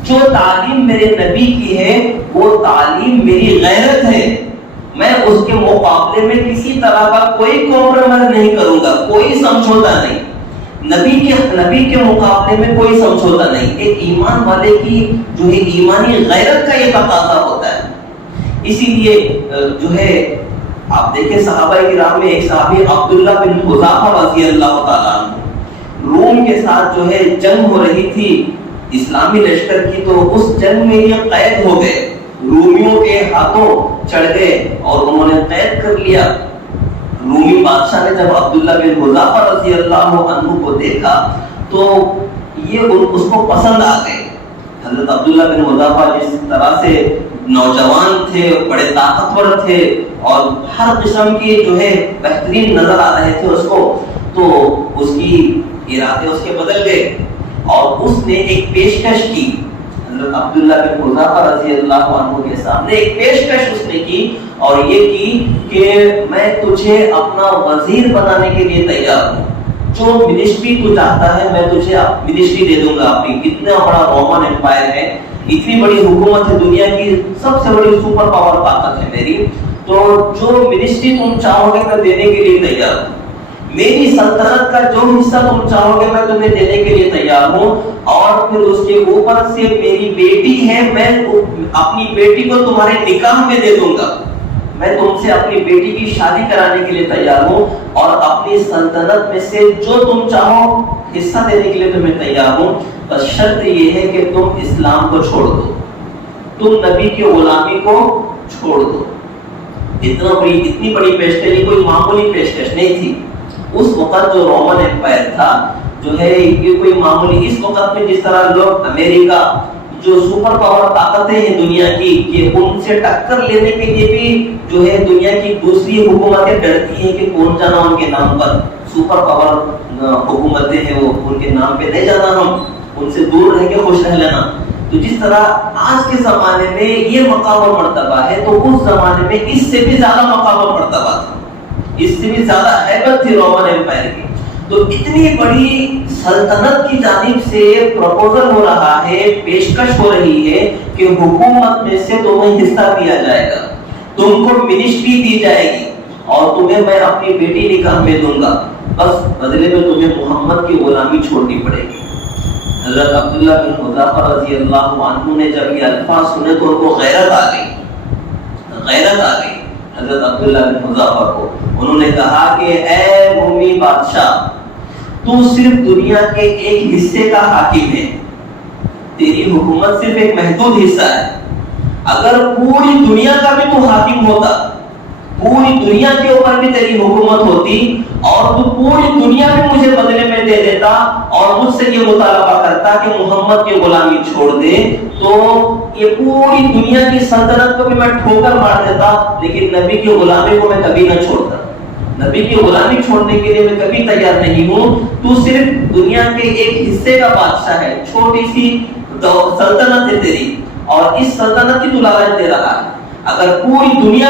جو تعلیم میرے نبی کی ہے، وہ تعلیم میری غیرت ہے، میں اس کے مقابلے میں کسی طرح کا کوئی کمپرومائز نہیں کروں گا، کوئی سمجھوتا نہیں، نبی کے مقابلے میں کوئی سمجھوتا نہیں۔ ایک ایمان والے کی جو ہے ایمانی غیرت کا یہ تقاضا ہوتا ہے۔ اسی لیے جو ہے آپ دیکھیں صحابہ کرام میں ایک صحابی عبداللہ بن حذافہ رضی اللہ تعالیٰ عنہ، روم کے ساتھ جو ہے جنگ ہو رہی تھی اسلامی لشکر کی، تو اس جنگ میں یہ قید ہو گئے، رومیوں کے ہاتھوں چڑھ گئے اور انہوں نے قید کر لیا۔ رومی بادشاہ نے جب عبداللہ بن حذافہ رضی اللہ عنہ کو دیکھا تو یہ اس کو پسند آ گئے۔ حضرت عبداللہ بن حذافہ جس طرح سے نوجوان تھے، بڑے طاقتور تھے اور ہر قسم کی جو ہے بہترین نظر آ رہے تھے اس کو، تو اس کی ارادے اس کے بدل گئے اور اس نے ایک پیشکش کی حضرت عبداللہ بن حذافہ رضی اللہ عنہ کے سامنے، ایک پیشکش اس نے کی اور یہ کی کہ میں تجھے اپنا وزیر بنانے کے لیے تیار ہوں، جو منسٹری تو چاہتا ہے میں تجھے منسٹری دے دوں گا اپنی۔ اتنا بڑا رومن امپائر ہے، اتنی بڑی حکومت ہے، دنیا کی سب سے بڑی سپر پاور طاقت ہے میری، تو جو منسٹری تم چاہو گے میں دینے کے لیے تیار ہوں، میری سلطنت کا جو حصہ تم چاہو گے میں تمہیں دینے کے لیے تیار ہوں، اور پھر اس کے اوپر سے میری بیٹی ہے، میں اپنی بیٹی کو تمہارے نکاح میں دے دوں گا، میں تم سے اپنی بیٹی کی شادی کرانے کے لیے تیار ہوں، اور اپنی سلطنت میں سے جو تم چاہو حصہ دینے کے لیے تمہیں تیار ہوں، بس شرط یہ ہے کہ تم اسلام کو چھوڑ دو، تم نبی کی غلامی کو چھوڑ دو۔ اتنی بڑی پیشکش کوئی معمولی پیشکش نہیں تھی۔ اس وقت جو رومن امپائر تھا جو ہے یہ کوئی معمولی، اس وقت میں جس طرح لوگ امریکہ جو سپر پاور طاقتیں ہیں دنیا کی، کہ ان سے ٹکر لینے کے لیے بھی جو ہے دنیا کی دوسری حکومتیں ڈرتی ہیں کہ کون جانا ان کے نام پر، سپر پاور حکومتیں ہیں وہ ان کے نام پہ نہیں جانا، ہم ان سے دور رہ کے خوش رہ لینا۔ تو جس طرح آج کے زمانے میں یہ مقام اور مرتبہ ہے، تو اس زمانے میں اس سے بھی زیادہ مقام اور مرتبہ تھا، اس سے بھی زیادہ ہیبت تھی رومن امپائر کی۔ تو اتنی بڑی سلطنت کی جانب سے پروپوزل ہو رہا ہے، پیشکش ہو رہی ہے کہ حکومت میں سے تمہیں حصہ دیا جائے گا، تم کو منسٹری دی جائے گی اور تمہیں میں اپنی بیٹی نکاح میں دوں گا، بس بدلے میں تمہیں محمد کی غلامی چھوڑنی پڑے گی۔ حضرت عبداللہ بن حذافہ رضی اللہ عنہ نے جب یہ الفاظ سنے تو ان کو غیرت آ گئی، حضرت عبداللہ بن حذافہ کو. انہوں نے کہا کہ اے رومی بادشاہ، تو صرف دنیا کے ایک حصے کا حاکم ہے، تیری حکومت صرف ایک محدود حصہ ہے. اگر پوری دنیا کا بھی تو حاکم ہوتا، پوری دنیا کے اوپر بھی تیری حکومت ہوتی، اور تو پوری دنیا بھی مجھے بدلے میں دے دیتا اور مجھ سے یہ مطالبہ کرتا کہ محمد کی غلامی چھوڑ دے، تو یہ پوری دنیا کی سلطنت کو بھی میں ٹھوکر مار دیتا، لیکن نبی کی غلامی کو میں کبھی نہ چھوڑتا. نبی کی غلامی چھوڑنے کے لیے میں کبھی تیار نہیں ہوں. تو صرف دنیا کے ایک حصے کا بادشاہ ہے، چھوٹی سی سلطنت ہے تیری، اور اس سلطنت کی تو لالچ دے رہا ہے. اگر پوری دنیا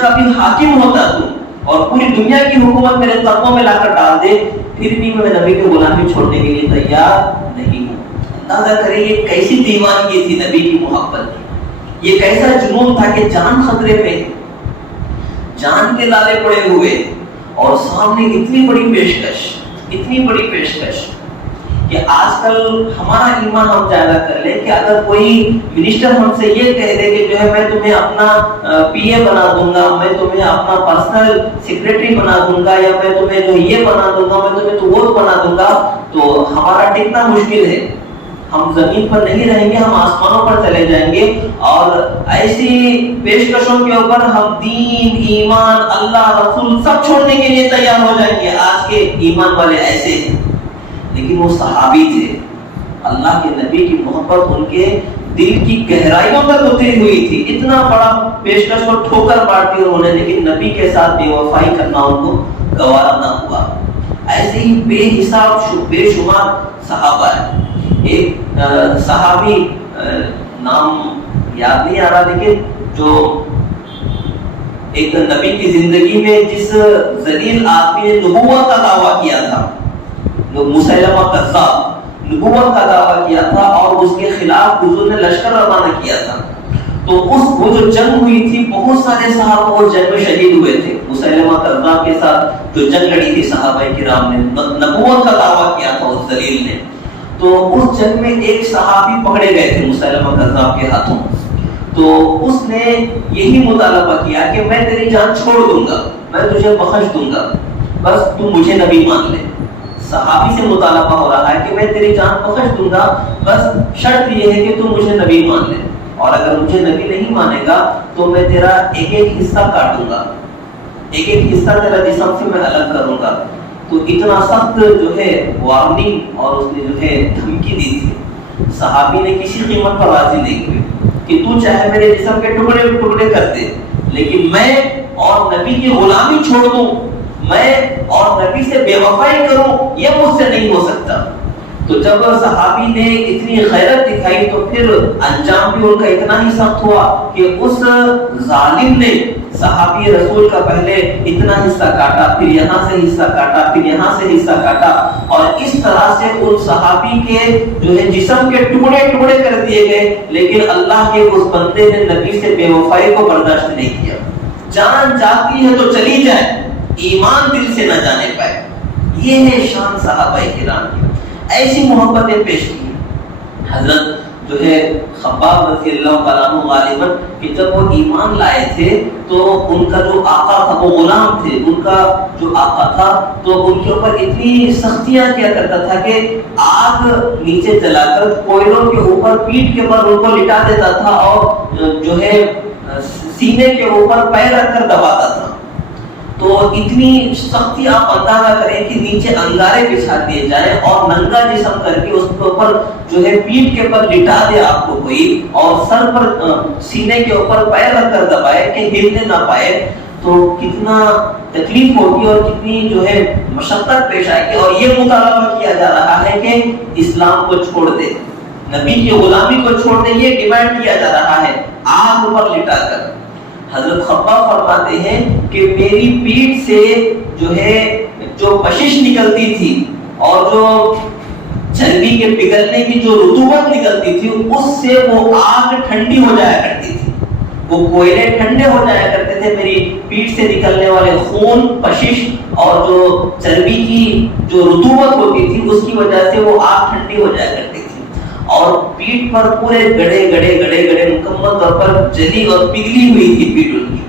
کا بھی حاکم ہوتا تو، اور پوری دنیا کی حکومت میرے قدموں میں لا کر ڈال دے، پھر بھی میں نبی کی غلامی چھوڑنے کے لیے تیار نہیں ہوں. اندازہ کریں یہ کیسی دیوانگی تھی نبی کی محبت کی، یہ کیسا جنون تھا کہ جان خطرے پہ، جان کے لالے پڑے ہوئے، اور سامنے اتنی بڑی پیشکش کہ آج کل ہمارا ایمان ہم جائزہ کر لیں کہ اگر کوئی منسٹر ہم سے یہ کہہ دے کہ جو ہے میں تمہیں اپنا پی اے بنا دوں گا، میں تمہیں اپنا پرسنل سیکریٹری بنا دوں گا، یا میں تمہیں جو یہ بنا دوں گا، میں تمہیں تو وہ بنا دوں گا، تو ہمارا ٹکنا مشکل ہے. ہم زمین پر نہیں رہیں گے، ہم آسمانوں پر چلے جائیں گے، اور ایسی پیشکشوں کے اوپر ہم دین، ایمان، اللہ، رسول سب چھوڑنے کے لیے تیار ہو جائیں گے. آج کے ایمان والے ایسے ہیں. لیکن وہ صحابی تھے، اللہ کے نبی کی محبت ان کے دل کی گہرائیوں تک اتری ہوئی تھی. اتنا بڑا پیشکش کو ٹھوکر مارتی انہوں نے، لیکن نبی کے ساتھ بے وفائی کرنا ان کو گوارا نہ ہوا. ایسے ہی بے حساب بے شمار صحابہ ہیں. ایک صحابی نام یاد نہیں آ رہا، لیکن جو ایک نبی کی زندگی میں جس ذلیل آدمی نے نبوت کا دعویٰ کیا تھا، جو مسیلمہ کذاب نبوت کا دعویٰ کیا تھا، اور اس کے خلاف حضور نے لشکر روانہ کیا تھا، تو وہ جو جنگ ہوئی تھی بہت سارے صحابہ وہ جنگ میں شہید ہوئے تھے. مسیلمہ کذاب کے ساتھ جو جنگ لڑی تھی صحابہ کرام نے، نبوت کا دعویٰ کیا تھا اس ذلیل نے، تو اس جنگ میں ایک صحابی پکڑے گئے تھے مسیلمہ کذاب کے ہاتھوں. تو اس نے یہی مطالبہ کیا کہ میں تیری جان چھوڑ دوں گا، میں تجھے بخش دوں گا، بس تو مجھے نبی مان لے. صحابی سے مطالبہ ہو رہا ہے کہ میں تیری جان بخش دوں گا، بس شرط یہ ہے کہ تو مجھے نبی مان لے، اور اگر مجھے نبی نہیں مانے گا تو میں تیرا ایک حصہ کاٹوں گا، ایک حصہ تیرا جسم سے میں الگ کروں گا. تو اتنا سخت جو ہے وارننگ اور اس نے جو ہے دھمکی دی تھی. صحابی نے کسی قیمت پر راضی نہیں ہوئے کہ تو چاہے میرے جسم کے ٹکڑے کر دے، لیکن میں اور نبی کی غلامی چھوڑ دوں، میں اور نبی سے بے وفائی کروں، یہ مجھ سے نہیں ہو سکتا. تو جب صحابی نے اتنی غیرت دکھائی تو پھر انجام بھی ان کا اتنا ہی سخت ہوا کہ اس ظالم نے صحابی رسول کا پہلے اتنا حصہ کاٹا، پھر یہاں سے حصہ کاٹا، پھر یہاں سے حصہ کاٹا، اور اس طرح سے ان صحابی کے جو ہے جسم کے ٹکڑے کر دیے گئے. لیکن اللہ کے اس بندے نے نبی سے بے وفائی کو برداشت نہیں کیا. جان جاتی ہے تو چلی جائے، ایمان دل سے نہ جانے پائے. یہ ہے شان صحابہ کرام کی. ایسی محبتیں پیش کی حضرت جو ہے خباب رضی اللہ تعالیٰ عنہ غالباً کہ جب وہ ایمان لائے تھے تو ان کا جو آقا تھا، وہ غلام تھے، ان کا جو آقا تھا تو ان کے اوپر اتنی سختیاں کیا کرتا تھا کہ آگ نیچے جلا کر کوئلوں کے اوپر پیٹھ کے اوپر ان کو لٹا دیتا تھا، اور جو ہے سینے کے اوپر پیر رکھ کر دباتا تھا. تو اتنی سختی آپ اندازہ کریں کہ نیچے انگارے بچھا دیے جائیں اور ننگا جسم کر کے اس کے اوپر جو ہے پیٹھ کے اوپر لٹا دے آپ کو کوئی، اور سر پر سینے کے اوپر پیر رکھ کر دبائے کہ ہلنے نہ پائے، تو کتنا تکلیف ہوگی اور کتنی جو ہے مشقت پیش آئے گی. اور یہ مطالبہ کیا جا رہا ہے کہ اسلام کو چھوڑ دے، نبی کی غلامی کو چھوڑ دے، یہ ڈیمانڈ کیا جا رہا ہے آگ پر لٹا کر. حضرت خباب فرماتے ہیں کہ میری پیٹھ سے جو ہے جو بشش نکلتی تھی اور جو چربی کے پگھلنے کی جو رطوبت نکلتی تھی اس سے وہ آگ ٹھنڈی ہو جایا کرتی تھی، وہ کوئلے ٹھنڈے ہو جایا کرتے تھے. میری پیٹھ سے نکلنے والے خون، بشش اور جو چربی کی جو رطوبت ہوتی تھی اس کی وجہ سے وہ آگ ٹھنڈی ہو جایا کرتی تھی. اور پیٹھ پر پورے گڑے مکمل طور پر جلی اور پگھلی ہوئی تھی پیٹھ ان کی.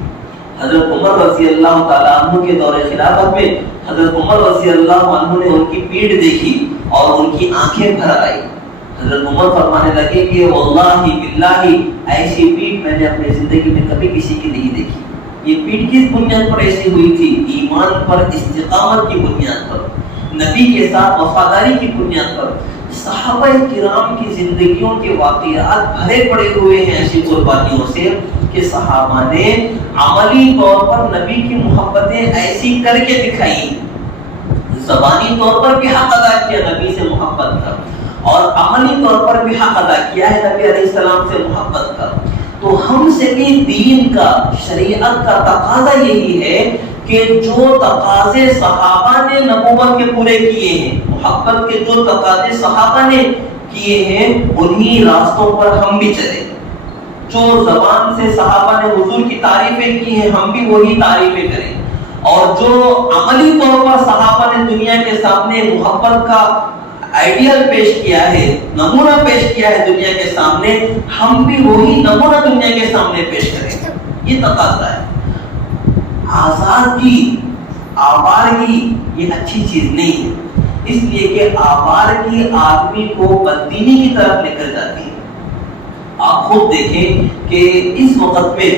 حضرت عمر رضی اللہ تعالیٰ عنہ کے دور خلافت میں حضرت عمر رضی اللہ عنہ نے ان کی پیٹھ دیکھی اور ان کی آنکھیں بھر آئی. حضرت عمر فرمانے لگے کہ واللہ باللہ ایسی پیٹھ میں نے اپنی زندگی میں کبھی کسی کی نہیں دیکھی. یہ پیٹھ کس بنیاد پر ایسی ہوئی تھی؟ ایمان پر، استقامت کی بنیاد پر، نبی کے ساتھ وفاداری کی بنیاد پر. صحابہ کرام کی زندگیوں کے واقعات بھرے پڑے ہوئے ہیں ایسی قربانیوں سے کہ صحابہ نے عملی طور پر نبی کی محبتیں ایسی کر کے دکھائی. زبانی طور پر بھی حق ادا کیا نبی سے محبت کا، اور عملی طور پر بھی حق ادا کیا ہے نبی علیہ السلام سے محبت کا. تو ہم سے بھی دین کا، شریعت کا تقاضا یہی ہے کہ جو تقاضے صحابہ نے نبوت کے پورے کیے ہیں، محبت کے جو تقاضے صحابہ نے کیے ہیں، انہی راستوں پر ہم بھی چلیں. جو زبان سے صحابہ نے حضور کی تعریفیں کی ہیں، ہم بھی وہی تعریفیں کریں. اور جو عملی طور پر صحابہ نے دنیا کے سامنے محبت کا آئیڈیل پیش کیا ہے، نمونہ پیش کیا ہے دنیا کے سامنے، ہم بھی وہی نمونہ دنیا کے سامنے پیش کریں. یہ تقاضا ہے. آزادگی، آوارگی یہ اچھی چیز نہیں ہے، اس لیے کہ آوارگی آدمی کو بددینی کی طرف لے کر جاتی ہے. آپ خود دیکھیں کہ اس وقت میں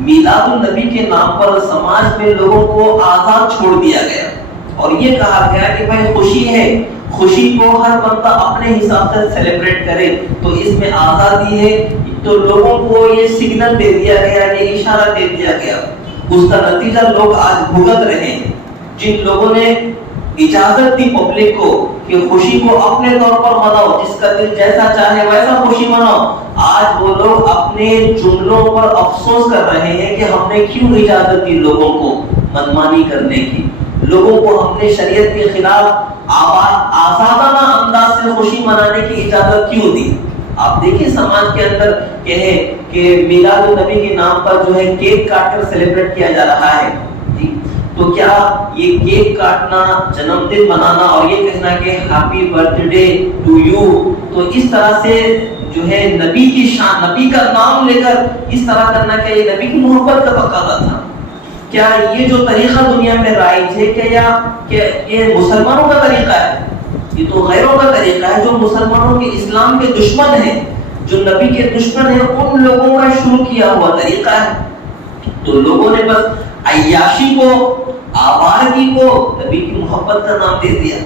میلاد النبی کے نام پر سماج میں لوگوں کو آزاد چھوڑ دیا گیا اور یہ کہا گیا کہ بھائی خوشی ہے، خوشی کو ہر بندہ اپنے حساب سے سیلیبریٹ کرے، تو اس میں آزادی ہے. تو لوگوں کو یہ سگنل دے دیا گیا، یہ اشارہ دے دیا گیا. اس کا نتیجہ لوگ آج بھگت رہے ہیں. جن لوگوں نے اجازت دی پبلک کو کہ خوشی کو اپنے طور پر مناؤ، جس کا دل جیسا چاہے ویسا خوشی مناؤ، آج وہ لوگ اپنے جملوں پر افسوس کر رہے ہیں کہ ہم نے کیوں اجازت دی لوگوں کو منمانی کرنے کی. لوگوں کو ہم نے شریعت کے خلاف آزادانہ انداز سے خوشی منانے کی اجازت کیوں دی. آپ دیکھیں سماج کے اندر کہ میلاد النبی کے نام پر جو ہے کیک کاٹ کر سیلیبریٹ کیا جا رہا ہے. تو کیا یہ کیک کاٹنا، جنم دن منانا اور یہ کہنا کہ happy birthday to you, تو اس طرح سے جو ہے نبی کی شان، نبی کا نام لے کر اس طرح کرنا، کہ یہ نبی کی محبت کا تقاضا تھا؟ کیا یہ جو طریقہ دنیا میں رائج ہے کہ یہ مسلمانوں کا طریقہ ہے؟ یہ تو غیروں کا طریقہ ہے، جو مسلمانوں کے، اسلام کے دشمن ہیں، جو نبی کے دشمن ہیں، ان لوگوں کا شروع کیا ہوا طریقہ ہے. تو لوگوں نے بس عیاشی کو، آوارگی کو نبی کی محبت کا نام دے دیا.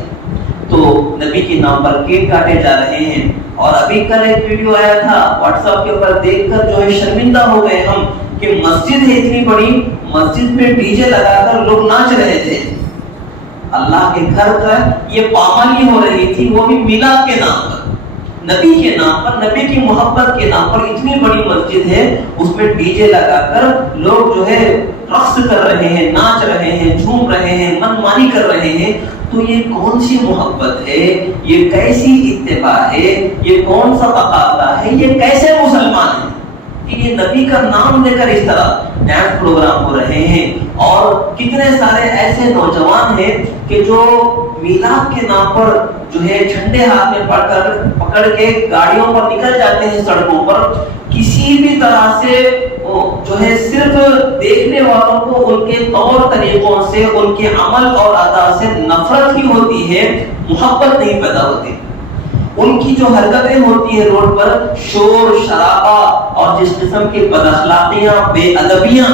تو نبی کے نام پر کیک کاٹے جا رہے ہیں. اور ابھی کل ایک ویڈیو آیا تھا واٹس ایپ کے اوپر، دیکھ کر جو ہے شرمندہ ہو گئے ہم کہ مسجد ہے اتنی بڑی، مسجد میں ڈی جے لگا کر لوگ ناچ رہے تھے. اللہ کے گھر کا یہ پامالی ہو رہی تھی، وہ بھی میلاد کے نام پر، نبی کے نام پر، نبی کی محبت کے نام پر. اتنی بڑی مسجد ہے، اس میں ڈی جے لگا کر لوگ جو ہے رقص کر رہے ہیں، ناچ رہے ہیں، جھوم رہے ہیں، من مانی کر رہے ہیں. تو یہ کون سی محبت ہے؟ یہ کیسی اتباع ہے؟ یہ کون سا تقاضا ہے؟ یہ کیسے مسلمان ہیں کہ یہ نبی کا نام لے کر اس طرح ڈانس پروگرام ہو رہے ہیں؟ اور کتنے سارے ایسے نوجوان ہیں کہ جو میلاد کے نام پر جو ہے جھنڈے ہاتھ میں پکڑ کے گاڑیوں پر نکل جاتے ہیں سڑکوں پر. کسی بھی طرح سے جو ہے صرف دیکھنے والوں کو ان کے طور طریقوں سے، ان کے عمل اور ادا سے نفرت ہی ہوتی ہے، محبت نہیں پیدا ہوتی. ان کی جو حرکتیں ہوتی ہیں روڈ پر، شور شرابہ اور جس قسم کی بد اخلاقیاں، بے ادبیاں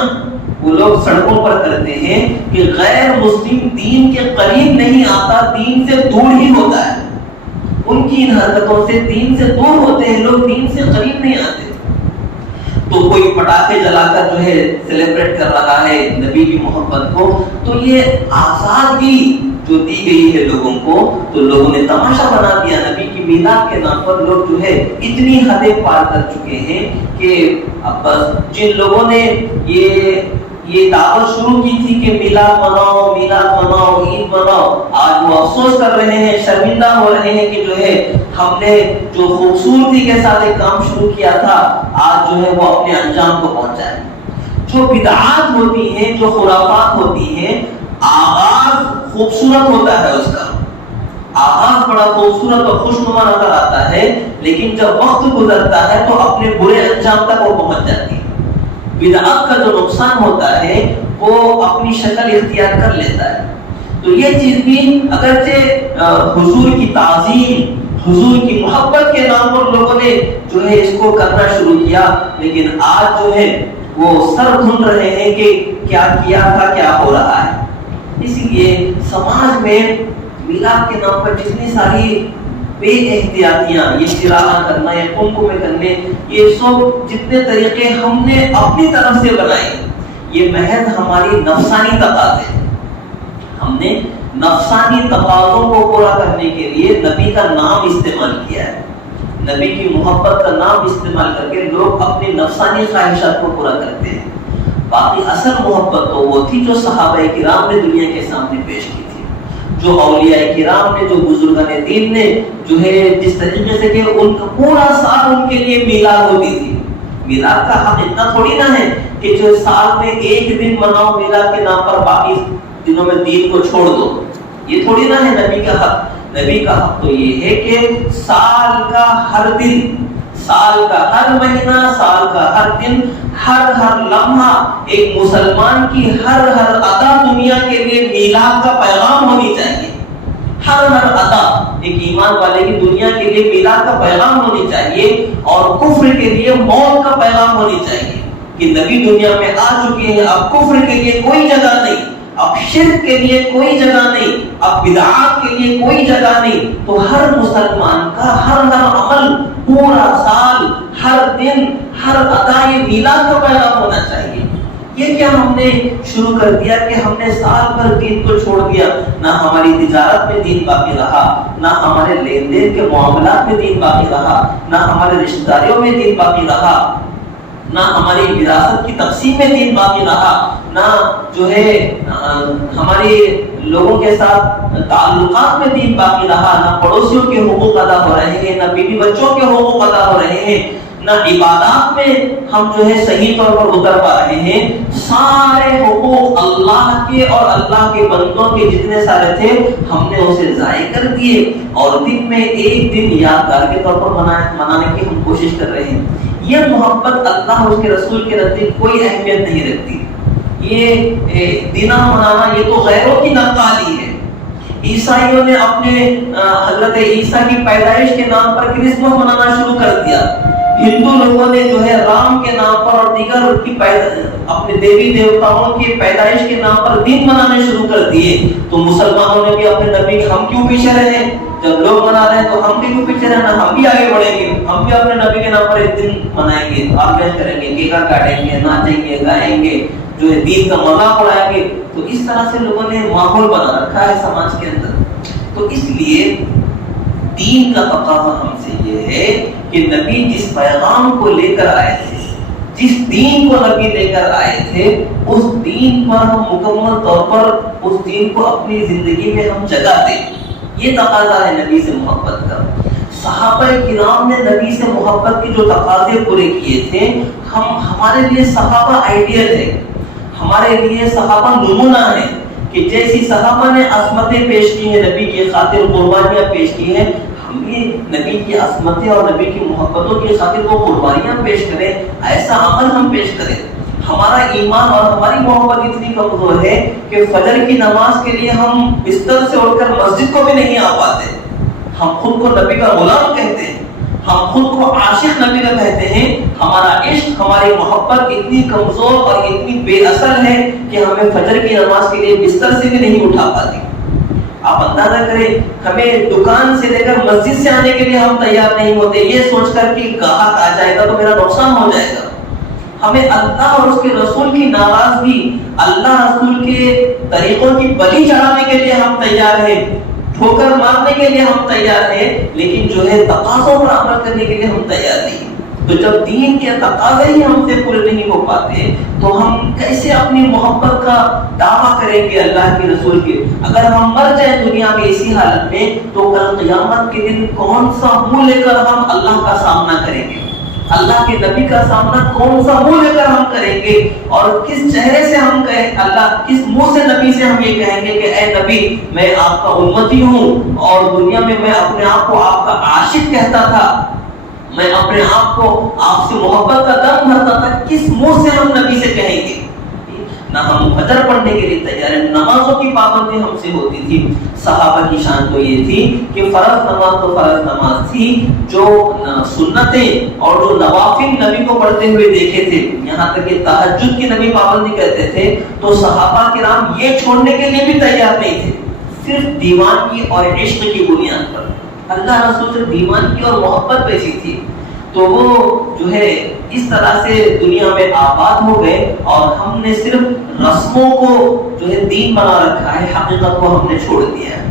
وہ لوگ سڑکوں پر کرتے ہیں کہ غیر مسلم دین کے قریب نہیں آتا، دین سے دور ہی ہوتا ہے. ان کی ان حرکتوں سے دین سے دور ہوتے ہیں لوگ، دین سے قریب نہیں آتے. تو کوئی پٹاخے جلا کر جو ہے سیلیبریٹ کر رہا ہے نبی کی محبت کو. تو یہ آزادی جو دی گئی ہے لوگوں کو، تو لوگوں نے تماشا بنا دیا. نبی کی میلاد کے نام پر لوگ جو ہے اتنی حدیں پار کر چکے ہیں کہ اب بس جن لوگوں نے یہ دعوت شروع کی تھی کہ میلاد مناؤ، میلاد مناؤ، عید مناؤ، آج وہ افسوس کر رہے ہیں، شرمندہ ہو رہے ہیں کہ جو ہے ہم نے جو خوبصورتی کے ساتھ ایک کام شروع کیا تھا، آج جو ہے وہ اپنے انجام کو پہنچا ہے. جو بدعات ہوتی ہیں، جو خرافات ہوتی ہیں، آغاز خوبصورت ہوتا ہے، اس کا آغاز بڑا خوبصورت اور خوشنما نظر آتا ہے، لیکن جب وقت گزرتا ہے تو اپنے برے انجام تک وہ پہنچ جاتی ہے. بدعت کا جو نقصان ہوتا ہے وہ اپنی شکل اختیار کر لیتا ہے. تو یہ چیز بھی اگرچہ حضور کی تعظیم، حضور کی محبت کے نام پر لوگوں نے جو ہے اس کو کرنا شروع کیا، لیکن آج جو ہے وہ سر دھن رہے ہیں کہ کیا کیا تھا، کیا ہو رہا ہے. اسی لیے سماج میں میلاد کے نام پر جتنی ساری بے احتیاطیاں، یہ چراغاں کرنا یا کنکو میں کرنے، یہ سب جتنے طریقے ہم نے اپنی طرف سے بنائے، یہ محض ہماری نفسانی تقاضے. ہم نے نفسانی تقاضوں کو پورا کرنے کے لیے نبی کا نام استعمال کیا ہے. نبی کی محبت کا نام استعمال کر کے لوگ اپنی نفسانی خواہشات کو پورا کرتے ہیں. باقی اصل محبت تو وہ تھی جو صحابہ کرام نے دنیا کے سامنے پیش کی تھی، جو اولیاء کرام نے، جو بزرگان دین نے جو ہے جس طریقے سے کہ ان کا پورا سال ان کے لیے میلاد ہوتی تھی. میلاد کا حق اتنا تھوڑی نہ ہے کہ جو سال میں ایک دن مناؤ میلاد کے نام پر، باقی دنوں میں دین کو چھوڑ دو. یہ تھوڑی نہ ہے نبی کا حق. نبی کا حق تو یہ ہے کہ سال کا ہر دن، سال کا ہر مہینہ، سال کا ہر دن، ہر لمحہ ایک مسلمان کی ہر ادا دنیا کے لیے میلاد کا پیغام ہونی چاہیے. ہر ادا ایک ایمان والے کی دنیا کے لیے میلاد کا پیغام ہونی چاہیے، اور کفر کے لیے موت کا پیغام ہونی چاہیے کہ نبی دنیا میں آ چکے ہیں، اب کفر کے لیے کوئی جگہ نہیں، اب شرک کے لیے کوئی جگہ نہیں، اب بدعات کے لیے کوئی جگہ نہیں. تو ہر مسلمان کا ہر عمل، پورا سال، ہر دن، ہر ادا یہ میلاد کا پیغام ہونا چاہیے. یہ کیا ہم نے شروع کر دیا کہ ہم نے سال بھر دین کو چھوڑ دیا؟ نہ ہماری تجارت میں دین باقی رہا، نہ ہمارے لین دین کے معاملات میں دین باقی رہا، نہ ہمارے رشتہ داریوں میں دین باقی رہا، نہ ہماری وراثت کی تقسیم میں دین باقی رہا، نہ جو ہے ہمارے لوگوں کے ساتھ تعلقات میں دین باقی رہا، نہ پڑوسیوں کے حقوق ادا ہو رہے ہیں، نہ بیوی بچوں کے حقوق ادا ہو رہے ہیں، نہ عبادات میں ہم جو ہے صحیح طور پر اتر پا رہے ہیں. سارے حقوق اللہ کے اور اللہ کے بندوں کے جتنے سارے تھے ہم نے اسے ضائع کر دیے، اور دن میں ایک دن یادگار کے طور پر منانے کی ہم کوشش کر رہے ہیں. یہ محبت اللہ اور اس کے رسول کے نزدیک کوئی اہمیت نہیں رکھتی. یہ دن منانا یہ تو غیروں کی نقالی ہے. عیسائیوں نے اپنے حضرت عیسیٰ کی پیدائش کے نام پر کرسمس منانا شروع کر دیا. ہندو لوگوں نے جو ہے رام کے نام پر اور دیگر کی اپنے دیوی دیوتاؤں کی پیدائش کے نام پر دن منانے شروع کر دیے. تو مسلمانوں نے بھی اپنے نبی، ہم کیوں پیچھے رہے؟ جب لوگ منا رہے ہیں تو ہم بھی کیوں پیچھے رہنا؟ ہم بھی آگے بڑھیں گے، ہم بھی اپنے نبی کے نام پر ایک دن منائیں گے، آرگنائز کریں گے، کیکا کاٹیں گے، ناچیں گے، گائیں گے، جو ہے دین کا مذاق اڑائیں گے. تو اس طرح سے لوگوں نے ماحول بنا رکھا ہے سماج کے اندر. تو اس لیے دین کا تقاضا ہم سے یہ ہے کہ نبی جس پیغام کو لے کر آئے تھے، جس دین کو نبی لے کر آئے تھے، اس دین پر ہم مکمل طور پر اس دین کو اپنی زندگی میں ہم جگہ دیں. یہ تقاضا ہے نبی سے محبت کا. صحابہ کرام نے نبی سے محبت کے جو تقاضے پورے کیے تھے، ہمارے لیے صحابہ آئیڈیل ہے، ہمارے لیے صحابہ نمونہ ہیں کہ جیسی صحابہ نے عصمتیں پیش کی ہیں، نبی کی خاطر قربانیاں پیش کی ہیں، ہم بھی نبی کی عصمتیں اور نبی کی محبتوں کی خاطر وہ قربانیاں پیش کریں، ایسا عمل ہم پیش کریں. ہمارا ایمان اور ہماری محبت اتنی کمزور ہے کہ فجر کی نماز کے لیے ہم بستر سے اٹھ کر مسجد کو بھی نہیں آ پاتے. ہم خود کو نبی کا غلام کہتے ہیں، ہم خود کو عاشق نبی کا کہتے ہیں. ہمارا عشق، ہماری محبت اتنی کمزور اور اتنی بے اثر ہے کہ ہمیں فجر کی نماز کے لیے بستر سے بھی نہیں اٹھا پاتی. آپ اندازہ کریں، ہمیں دکان سے لے کر مسجد سے آنے کے لیے ہم تیار نہیں ہوتے، یہ سوچ کر کہ گاہک آ جائے گا تو میرا نقصان ہو جائے گا. ہمیں اللہ اور اس کے رسول کی ناراضگی، اللہ رسول کے طریقوں کی بلی چڑھانے کے لیے ہم تیار ہیں، ٹھوکر مارنے کے لیے ہم تیار ہیں، لیکن جو ہے تقاضوں پر عمل کرنے کے لیے ہم تیار نہیں. تو جب دین کے تقاضے ہی ہم سے پورے نہیں ہو پاتے تو ہم کیسے اپنی محبت کا دعویٰ کریں گے اللہ کے رسول کے؟ اگر ہم مر جائیں دنیا میں اسی حالت میں تو کل قیامت کے دن کون سا منہ لے کر ہم اللہ کا سامنا کریں گے؟ اللہ کے نبی کا سامنا کون سا منہ لے کر ہم کریں گے؟ اور کس چہرے سے ہم کہیں، اللہ کس منہ سے نبی سے ہم یہ کہیں گے کہ اے نبی میں آپ کا امتی ہوں اور دنیا میں اپنے آپ کو آپ کا عاشق کہتا تھا، میں اپنے آپ کو آپ سے محبت کا دم بھرتا تھا، کس منہ سے ہم نبی سے کہیں گے؟ نہ ہم فجر پڑھنے کے لیے تیار ہیں، نمازوں کی پابندی ہم سے ہوتی تھی۔ صحابہ کی شان تو یہ تھی کہ فرض نماز تو فرض نماز تھی، جو سنتیں اور جو نوافل نبی کو پڑھتے ہوئے دیکھے تھے، یہاں تک کہ تہجد کی نبی پابندی کرتے تھے، تو صحابہ کرام یہ چھوڑنے کے لیے بھی تیار نہیں تھے، صرف دیوانگی اور عشق کی بنیاد پر۔ اللہ رسول سے دیوانگی اور محبت ویسی تھی، تو وہ جو ہے اس طرح سے دنیا میں آباد ہو گئے، اور ہم نے صرف رسموں کو جو ہے دین بنا رکھا ہے، حقیقت کو ہم نے چھوڑ دیا ہے۔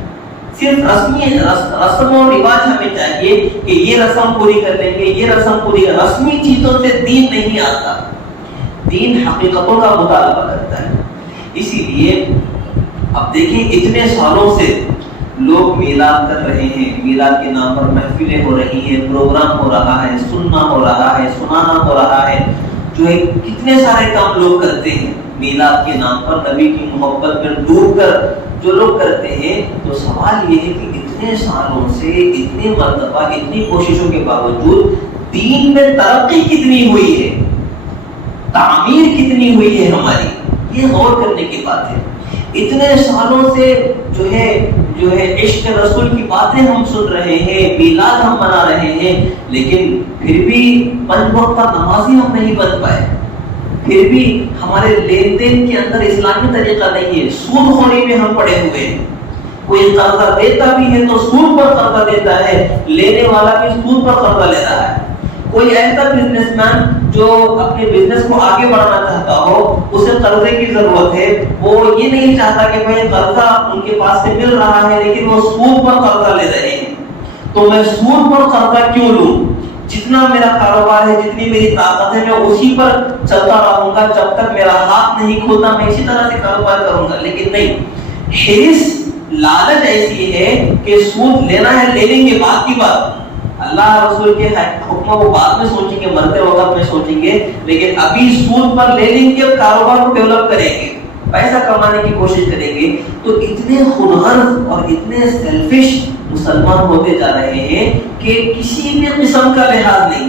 صرف رسم و رواج ہمیں چاہیے کہ یہ رسم پوری کر لیں گے، یہ رسم پوری، رسمی چیزوں سے دین نہیں آتا، دین حقیقتوں کا مطالبہ کرتا ہے۔ اسی لیے اب دیکھیں اتنے سالوں سے لوگ میلاد کر رہے ہیں، میلاد کے نام پر محفلیں ہو رہی ہیں، پروگرام ہو رہا ہے، سننا ہو رہا ہے، سنانا ہو رہا ہے، جو ہے کتنے سارے کام لوگ کرتے ہیں میلاد کے نام پر، نبی کی محبت میں ڈوب کر جو لوگ کرتے ہیں۔ تو سوال یہ ہے کہ اتنے سالوں سے، اتنے مرتبہ، اتنی کوششوں کے باوجود دین میں ترقی کتنی ہوئی ہے، تعمیر کتنی ہوئی ہے ہماری، یہ غور کرنے کی بات ہے۔ اتنے سالوں سے جو ہے عشق رسول کی باتیں ہم سن رہے ہیں، میلاد ہم منا رہے ہیں، لیکن پھر بھی پنج وقت کا نمازی ہم نہیں بن پائے، پھر بھی ہمارے لین دین کے اندر اسلامی طریقہ نہیں ہے، سود خوری میں ہم پڑے ہوئے ہیں۔ کوئی قرضہ دیتا بھی ہے تو سود پر قرضہ دیتا ہے، لینے والا بھی سود پر قرضہ لے رہا ہے۔ کوئی ایسا بزنس مین جو اپنے بزنس کو آگے بڑھانا چاہتا ہو، اسے قرضے کی ضرورت ہے، وہ یہ نہیں چاہتا کہ بھائی قرضہ ان کے پاس سے مل رہا ہے لیکن وہ سود پر قرضہ لے رہے ہیں، تو میں سود پر قرضہ کیوں لوں؟ جتنا میرا کاروبار ہے، جتنی میری طاقت ہے، میں اسی پر چلتا رہوں گا، جب تک میرا ہاتھ نہیں کھلتا میں اسی طرح سے کاروبار کروں گا۔ لیکن نہیں، حرص، لالچ ایسی ہے کہ سود لینا ہے، لے لیں گے، بات کی بات، اللہ رسول کے حکموں کو بعد میں سوچیں گے، مرتے وقت میں سوچیں گے، لیکن ابھی سود پر لے لیں گے، کاروبار کو ڈیولپ کریں گے، پیسہ کمانے کی کوشش کریں گے۔ تو اتنے خودغرض اور اتنے سیلفش مسلمان ہوتے جا رہے ہیں کہ کسی بھی قسم کا لحاظ نہیں،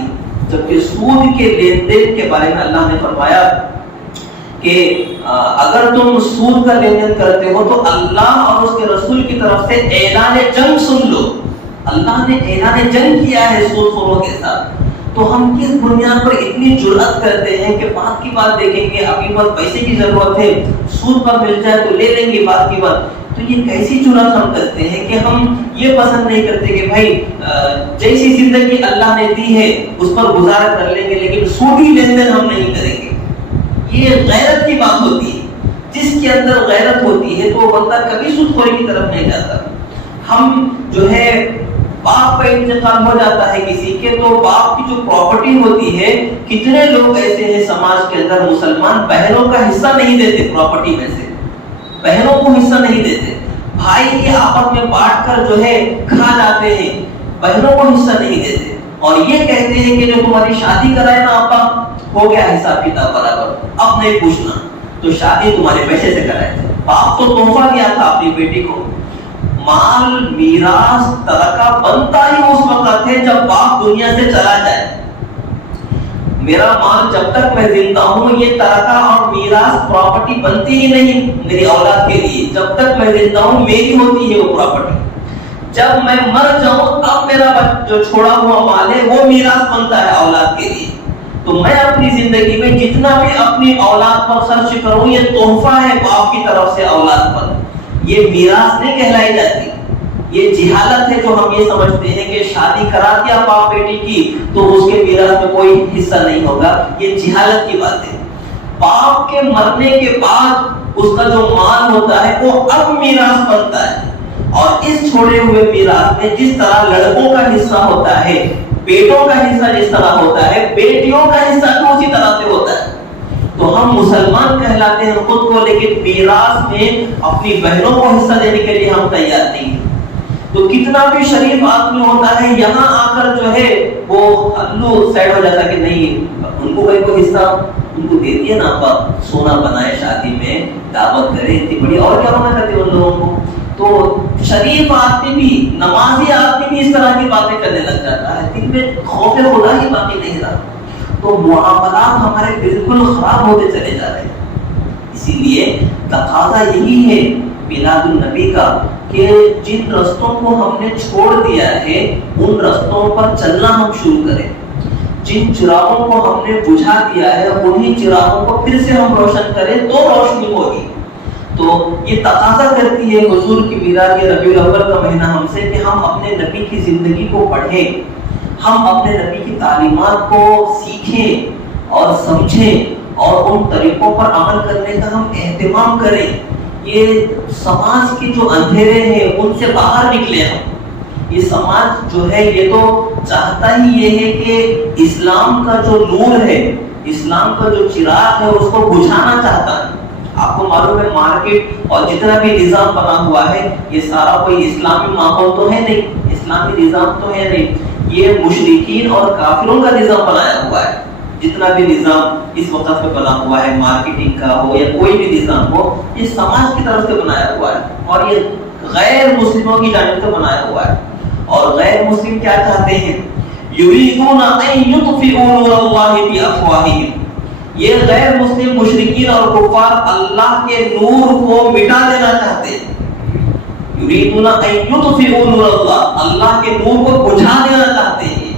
جبکہ سود کے لین دین کے بارے میں اللہ نے فرمایا کہ اگر تم سود کا لین دین کرتے ہو تو اللہ اور اس کے رسول کی طرف سے اعلان جنگ سن لو۔ اللہ نے اعلان جنگ کیا ہے سود خوروں کے ساتھ، تو ہم کس بنیاد پر اتنی جرأت کرتے ہیں کہ بات کی بات دیکھیں گے، ابھی بس پیسے کی ضرورت ہے، سود پر مل جائے تو لے لیں گے، بات کی بات۔ تو یہ کیسی جرأت ہم کرتے ہیں کہ ہم یہ پسند نہیں کرتے کہ بھائی جیسی زندگی اللہ نے دی ہے اس پر گزارا کر لیں گے، لیکن سودی لین دین ہم نہیں کریں گے۔ یہ غیرت کی بات ہوتی ہے، جس کے اندر غیرت ہوتی ہے تو وہ بندہ کبھی سود خوری کی طرف نہیں جاتا۔ ہم جو ہے باپ کا انتقال ہو جاتا ہے کسی کے، تو باپ کی جو پراپرٹی ہوتی ہے، کتنے لوگ ایسے ہیں سماج کے اندر مسلمان بہنوں کا حصہ نہیں دیتے، پراپرٹی میں سے بہنوں کو حصہ نہیں دیتے، بھائی یہ آپس میں بانٹ کر جو ہے کھا جاتے ہیں، بہنوں کو حصہ نہیں دیتے، اور یہ کہتے ہیں کہ جو تمہاری شادی کرائے نا آپا، ہو گیا حساب کتاب برابر، اب نہیں پوچھنا، تو شادی تمہارے پیسے سے کرائے تھے، باپ تو تحفہ دیا تھا اپنی بیٹی کو۔ مال میراث ترکہ بنتا ہی اس وقت ہے جب باپ دنیا سے چلا جائے۔ میرا مال جب تک میں زندہ ہوں، یہ ترکہ اور میراث پراپرٹی بنتی ہی نہیں میری اولاد کے لیے، جب تک میں زندہ ہوں میری ہوتی ہے وہ پراپرٹی۔ جب میں مر جاؤں اب میرا جو چھوڑا ہوا مال ہے وہ میراث بنتا ہے اولاد کے لیے۔ تو میں اپنی زندگی میں جتنا بھی اپنی اولاد پر خرچ کروں یہ تحفہ ہے باپ کی طرف سے اولاد پر، یہ میراث نہیں کہلائی جاتی۔ یہ جہالت ہے جو ہم یہ سمجھتے ہیں کہ شادی کرا دیا باپ بیٹی کی تو اس کے میراث میں کوئی حصہ نہیں ہوگا، یہ جہالت کی بات ہے۔ باپ کے مرنے کے بعد اس کا جو مال ہوتا ہے وہ اب میراث بنتا ہے، اور اس چھوڑے ہوئے میراث میں جس طرح لڑکوں کا حصہ ہوتا ہے، بیٹوں کا حصہ جس طرح ہوتا ہے، بیٹیوں کا حصہ بھی اسی طرح سے ہوتا ہے۔ تو ہم مسلمان کہلاتے ہیں خود کو، لیکن میراث میں اپنی بہنوں کو حصہ دینے کے لیے ہم تیار نہیں ہیں۔ تو کتنا بھی شریف آدمی ہوتا ہے، یہاں آ کر جو ہے وہ ہلو سیڈ ہو جاتا کہ نہیں ان کو کوئی حصہ ان کو دے دیا نا، آپ سونا بنائے، شادی میں دعوت کرے، اتنی بڑی، اور کیا ہونا چاہتے ان لوگوں کو۔ تو شریف آدمی بھی، نمازی آدمی بھی اس طرح کی باتیں کرنے لگ جاتا ہے، دل میں خوف خدا ہی باقی نہیں رہا، تو معاملات ہمارے بالکل خراب ہوتے چلے جا رہے ہیں۔ اسی لیے تقاضا یہی ہے میلاد النبی کا کہ جن رستوں کو ہم نے چھوڑ دیا ہے ان رستوں پر چلنا ہم شروع کریں، جن چراغوں کو ہم نے بجھا دیا ہے انہی چراغوں کو پھر سے ہم روشن کریں تو روشنی ہوگی۔ تو یہ تقاضا کرتی ہے حضور کی میلاد یہ ربیع الاول کا مہینہ ہم سے کہ ہم اپنے نبی کی زندگی کو پڑھیں، ہم اپنے نبی کی تعلیمات کو سیکھیں اور سمجھیں اور ان طریقوں پر عمل کرنے کا ہم اہتمام کریں۔ یہ سماج کے جو اندھیرے ہیں ان سے باہر نکلے ہم۔ یہ سماج جو ہے یہ تو چاہتا ہی یہ ہے کہ اسلام کا جو نور ہے، اسلام کا جو چراغ ہے اس کو بجھانا چاہتا ہے۔ آپ کو معلوم ہے مارکیٹ اور جتنا بھی نظام بنا ہوا ہے یہ سارا کوئی اسلامی ماحول تو ہے نہیں، اسلامی نظام تو ہے نہیں، یہ مشرکین اور کافروں کا نظام بنایا ہوا ہے۔ جتنا بھی نظام اس وقت پہ بنا ہوا ہے، مارکیٹنگ کا ہو یا کوئی بھی نظام ہو، یہ سماج کی طرف سے بنایا ہوا ہے اور یہ غیر مسلموں کی جانب سے بنایا ہوا ہے۔ اور غیر مسلم کیا چاہتے ہیں؟ یریدون ان یطفئوا نور اللہ بافواہہم، یہ غیر مسلم مشرکین اور کفار اللہ کے نور کو مٹا دینا چاہتے ہیں۔ یریدون ان یطفئوا نور اللہ، اللہ کے نور کو بجھا دینا چاہتے ہیں۔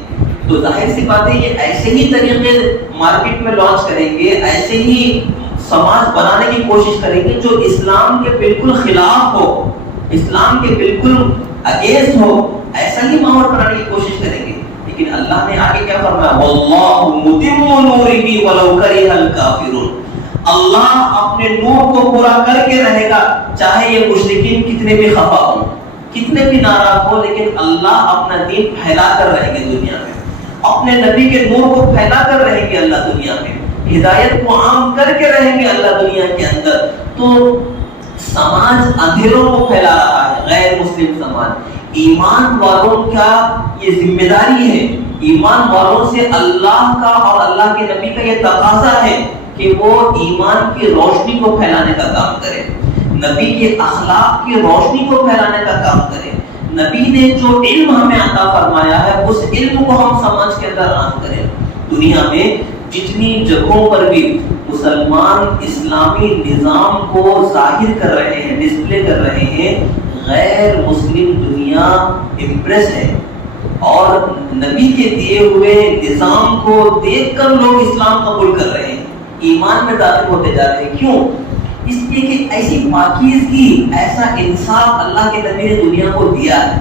تو ظاہر سی بات ہے یہ ایسے ہی طریقے مارکیٹ میں لانچ کریں گے، ایسے ہی سماج بنانے کی کوشش کریں گے جو اسلام کے بالکل خلاف ہو، اسلام کے بالکل اگینسٹ ہو، ایسا ہی ماحول بنانے کی کوشش کریں گے۔ لیکن اللہ نے آگے کیا فرمایا؟ واللہ متم نورہ ولو کرہ الکافرون، اللہ اپنے نور کو پورا کر کے رہے گا چاہے یہ مشرکین کتنے بھی خفا ہوں، کتنے بھی ناراض ہو، لیکن اللہ اپنا دین پھیلا کر رہیں گے دنیا میں، اپنے نبی کے نور کو پھیلا کر رہیں گے اللہ دنیا میں، ہدایت کو عام کر کے رہیں گے اللہ دنیا کے اندر۔ تو سماج اندھیروں کو پھیلا رہا ہے، غیر مسلم سماج۔ ایمان والوں کا یہ ذمہ داری ہے، ایمان والوں سے اللہ کا اور اللہ کے نبی کا یہ تقاضا ہے کہ وہ ایمان کی روشنی کو پھیلانے کا کام کرے، نبی کے اخلاق کی روشنی کو پھیلانے کا کام کرے۔ نبی نے جو علم ہمیں عطا فرمایا ہے اس علم کو ہم سماج کے اندر عام کریں۔ دنیا میں جتنی جگہوں پر بھی مسلمان اسلامی نظام کو ظاہر کر رہے ہیں، ڈسپلے کر رہے ہیں، غیر مسلم دنیا امپریس ہے اور نبی کے دیے ہوئے نظام کو دیکھ کر لوگ اسلام قبول کر رہے ہیں، ایمان میں داخل ہوتے جا رہے ہیں۔ کیوں؟ اس لیے کہ ایسی پاکیزگی، ایسا انصاف اللہ کے نبی نے دنیا کو دیا ہے،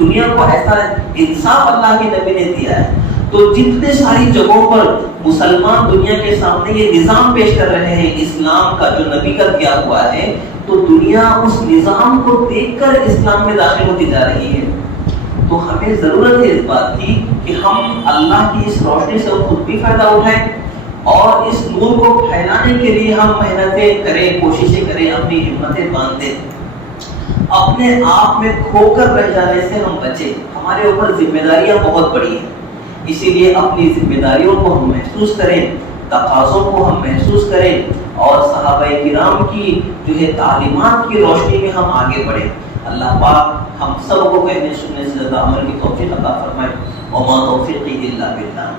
دنیا کو ایسا انصاف اللہ کے نبی نے دیا ہے۔ تو جتنے ساری جگہوں پر مسلمان دنیا کے سامنے یہ نظام پیش کر رہے ہیں اسلام کا جو نبی کا کیا ہوا ہے، تو دنیا اس نظام کو دیکھ کر اسلام میں داخل ہوتی جا رہی ہے۔ تو ہمیں ضرورت ہے اس بات کی کہ ہم اللہ کی اس روشنی سے خود بھی فائدہ اٹھائیں اور اس نور کو پھیلانے کے لیے ہم محنتیں کریں، کوششیں کریں، اپنی ہمتیں باندھیں، اپنے آپ میں کھو کر رہ جانے سے ہم بچیں۔ ہمارے اوپر ذمہ داریاں بہت بڑی ہیں، اسی لیے اپنی ذمہ داریوں کو ہم محسوس کریں، تقاضوں کو ہم محسوس کریں اور صحابہ کرام کی جو ہے تعلیمات کی روشنی میں ہم آگے بڑھیں۔ اللہ پاک ہم سب کو کہنے سننے سے زیادہ عمل کی توفیق عطا فرمائے۔ وما توفیقی الا باللہ۔